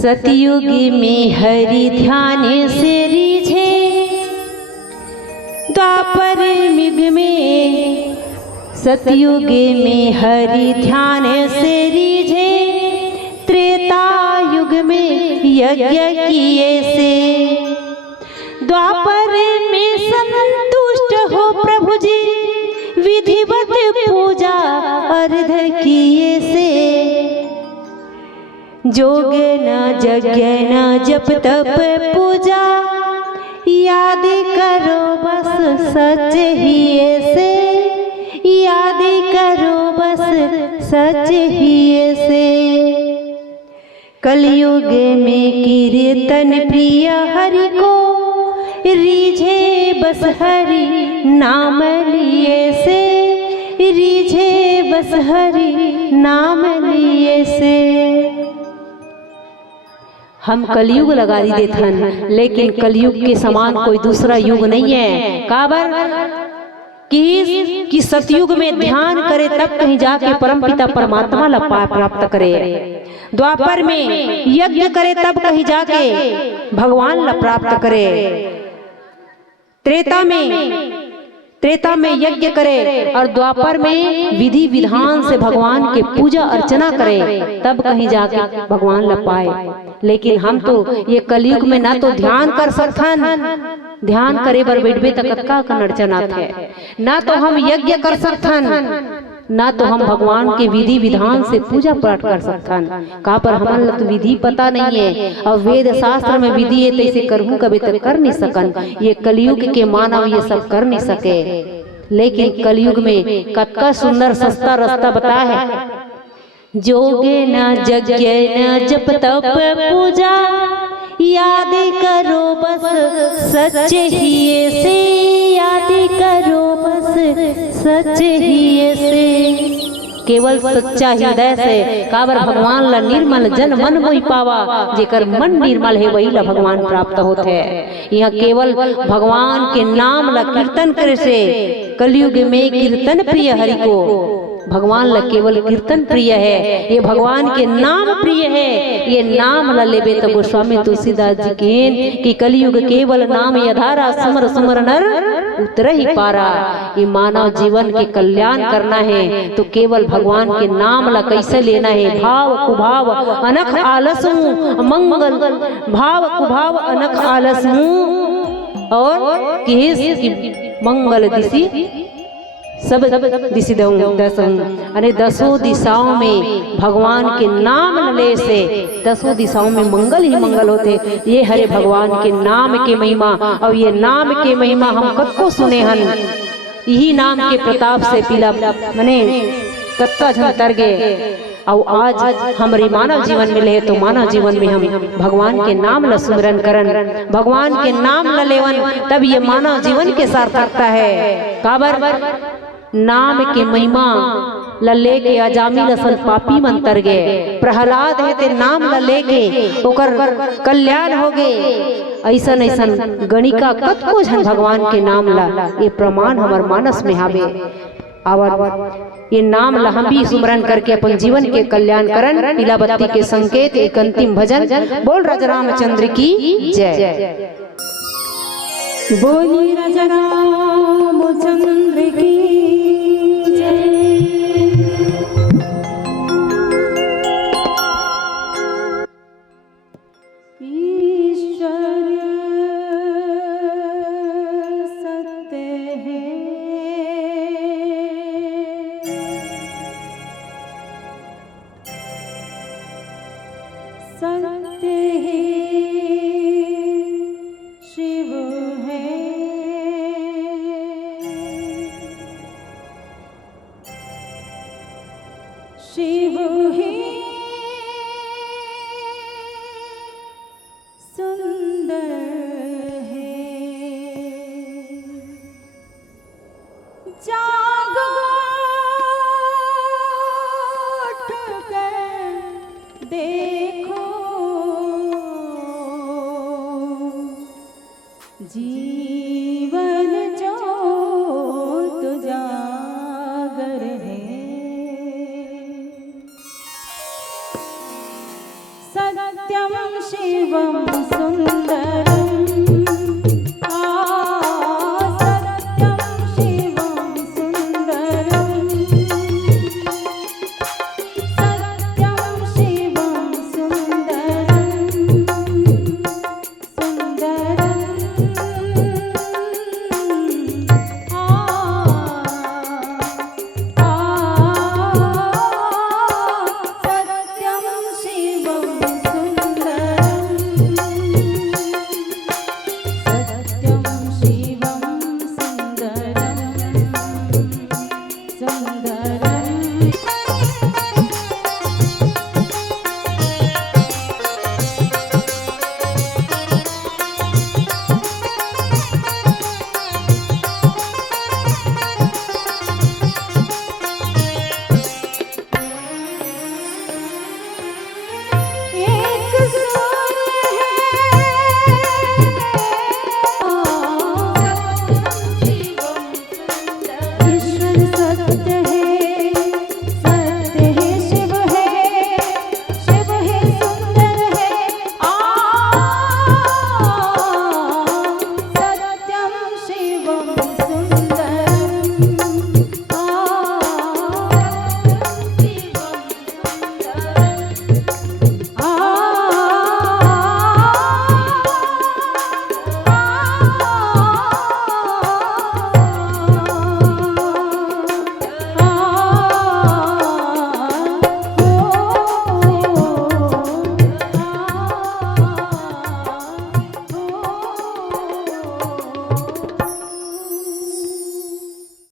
सतयुग में हरि ध्यान से रीझे द्वापर युग में सतयुग में हरि ध्यान से रीझे त्रेता युग में यज्ञ किए से द्वापर में संतुष्ट हो प्रभु जी विधिवत पूजा अर्ध किए से जोग न यज्ञ न जप तप पूजा याद करो बस सच ही से याद करो बस सच ही से कलयुग में कीर्तन प्रिय हरि को रीझे बस हरि नाम लिए से, रीझे बस हरि नाम लिए से। हम कलयुग लगा दी देथन, लेकिन कलयुग के समान कोई दूसरा युग नहीं है। काबर कि सतयुग में ध्यान करे तब कहीं जाके परमपिता परमात्मा ला प्राप्त करे। द्वापर में यज्ञ करे तब कहीं जाके भगवान ला प्राप्त करे। त्रेता में यज्ञ करे और द्वापर में विधि विधान से भगवान के पूजा अर्चना करे तब कहीं जाके भगवान ला पाए। लेकिन हम तो ये कलयुग में ना तो ध्यान कर सकथन, ध्यान करे बर बैठबे तक कतका कनड़चनाथ है, ना तो हम यज्ञ कर सकथन, ना तो हम भगवान के विधि विधान से पूजा पाठ कर सकथन। कहा पर हमन तो विधि पता नहीं है और वेद शास्त्र में विधि है तैसे करहूं कभी तक कर नहीं सकन। ये कलयुग के मानव ये सब कर नहीं सके, लेकिन कलयुग में कतका सुंदर सस्ता रास्ता बताया है। जोगे न यज्ञ न जप तप पूजा, याद करो बस सच्चे ही से, याद करो बस सच्चे ही से। केवल सच्चा हृदय से काबर भगवान ला निर्मल जन मन मोहि पावा। जेकर मन निर्मल है वही ला भगवान प्राप्त होते है। यहाँ केवल भगवान के नाम ला कीर्तन करे से, कलयुग में कीर्तन प्रिय हरि को, भगवान ला केवल कीर्तन प्रिय है, ये भगवान के नाम प्रिय है। ये नाम ला लेबे तो गोस्वामी तुलसीदास जी कहन कि कलयुग केवल नाम आधारा, सुमर सुमर नर उतर ही पारा। ये मानव जीवन के कल्याण करना है तो केवल भगवान के नाम ला कैसे लेना है। भाव कुभाव अनख आलस मंगल, भाव कुभाव अनख आलस और किस मंगल दिशी सब दिशि अरे दसों दिशाओं में भगवान के नाम ले से दसों दिशाओं में मंगल ही मंगल होते। ये हरे भगवान के नाम के महिमा, और ये नाम के महिमा हम कब को सुने हन। यही नाम के प्रताप से पीला मने कत्ता झन तर गए। और आज हमारे मानव जीवन में ले तो मानव जीवन में हम भगवान के नाम ला सुमिरन करन, भगवान के नाम ला लेवन, तब ये मानव जीवन के सार्थकता है। काबर नाम के महिमा ला लेके अजामी लसन पापी मन तर गए। प्रहलाद है ते नाम ला लेके ओकर कल्याण हो गए। ऐसन ऐसन गणिका कतको झन भगवान के नाम ला ये प्रमाण हमार मानस में हावे। और ये नाम ला हम भी सुमरन करके अपन जीवन के कल्याण करन। पीला बत्ती के संकेत एक अंतिम भजन बोल राजा रामचंद्र की जय। बोली राजा रामचंद्र की सत्य है, शिव है, शिव ही सुंदर है। जागो उठकर देखो, जीवन ज्योत जागर है। सत्यम शिवम सुंदरम, सत्यम शिवम सुंदरम, सत्यम शिवम सुंदरम, सुंदरम सत्यम शिवम सुंदरम। दर्शक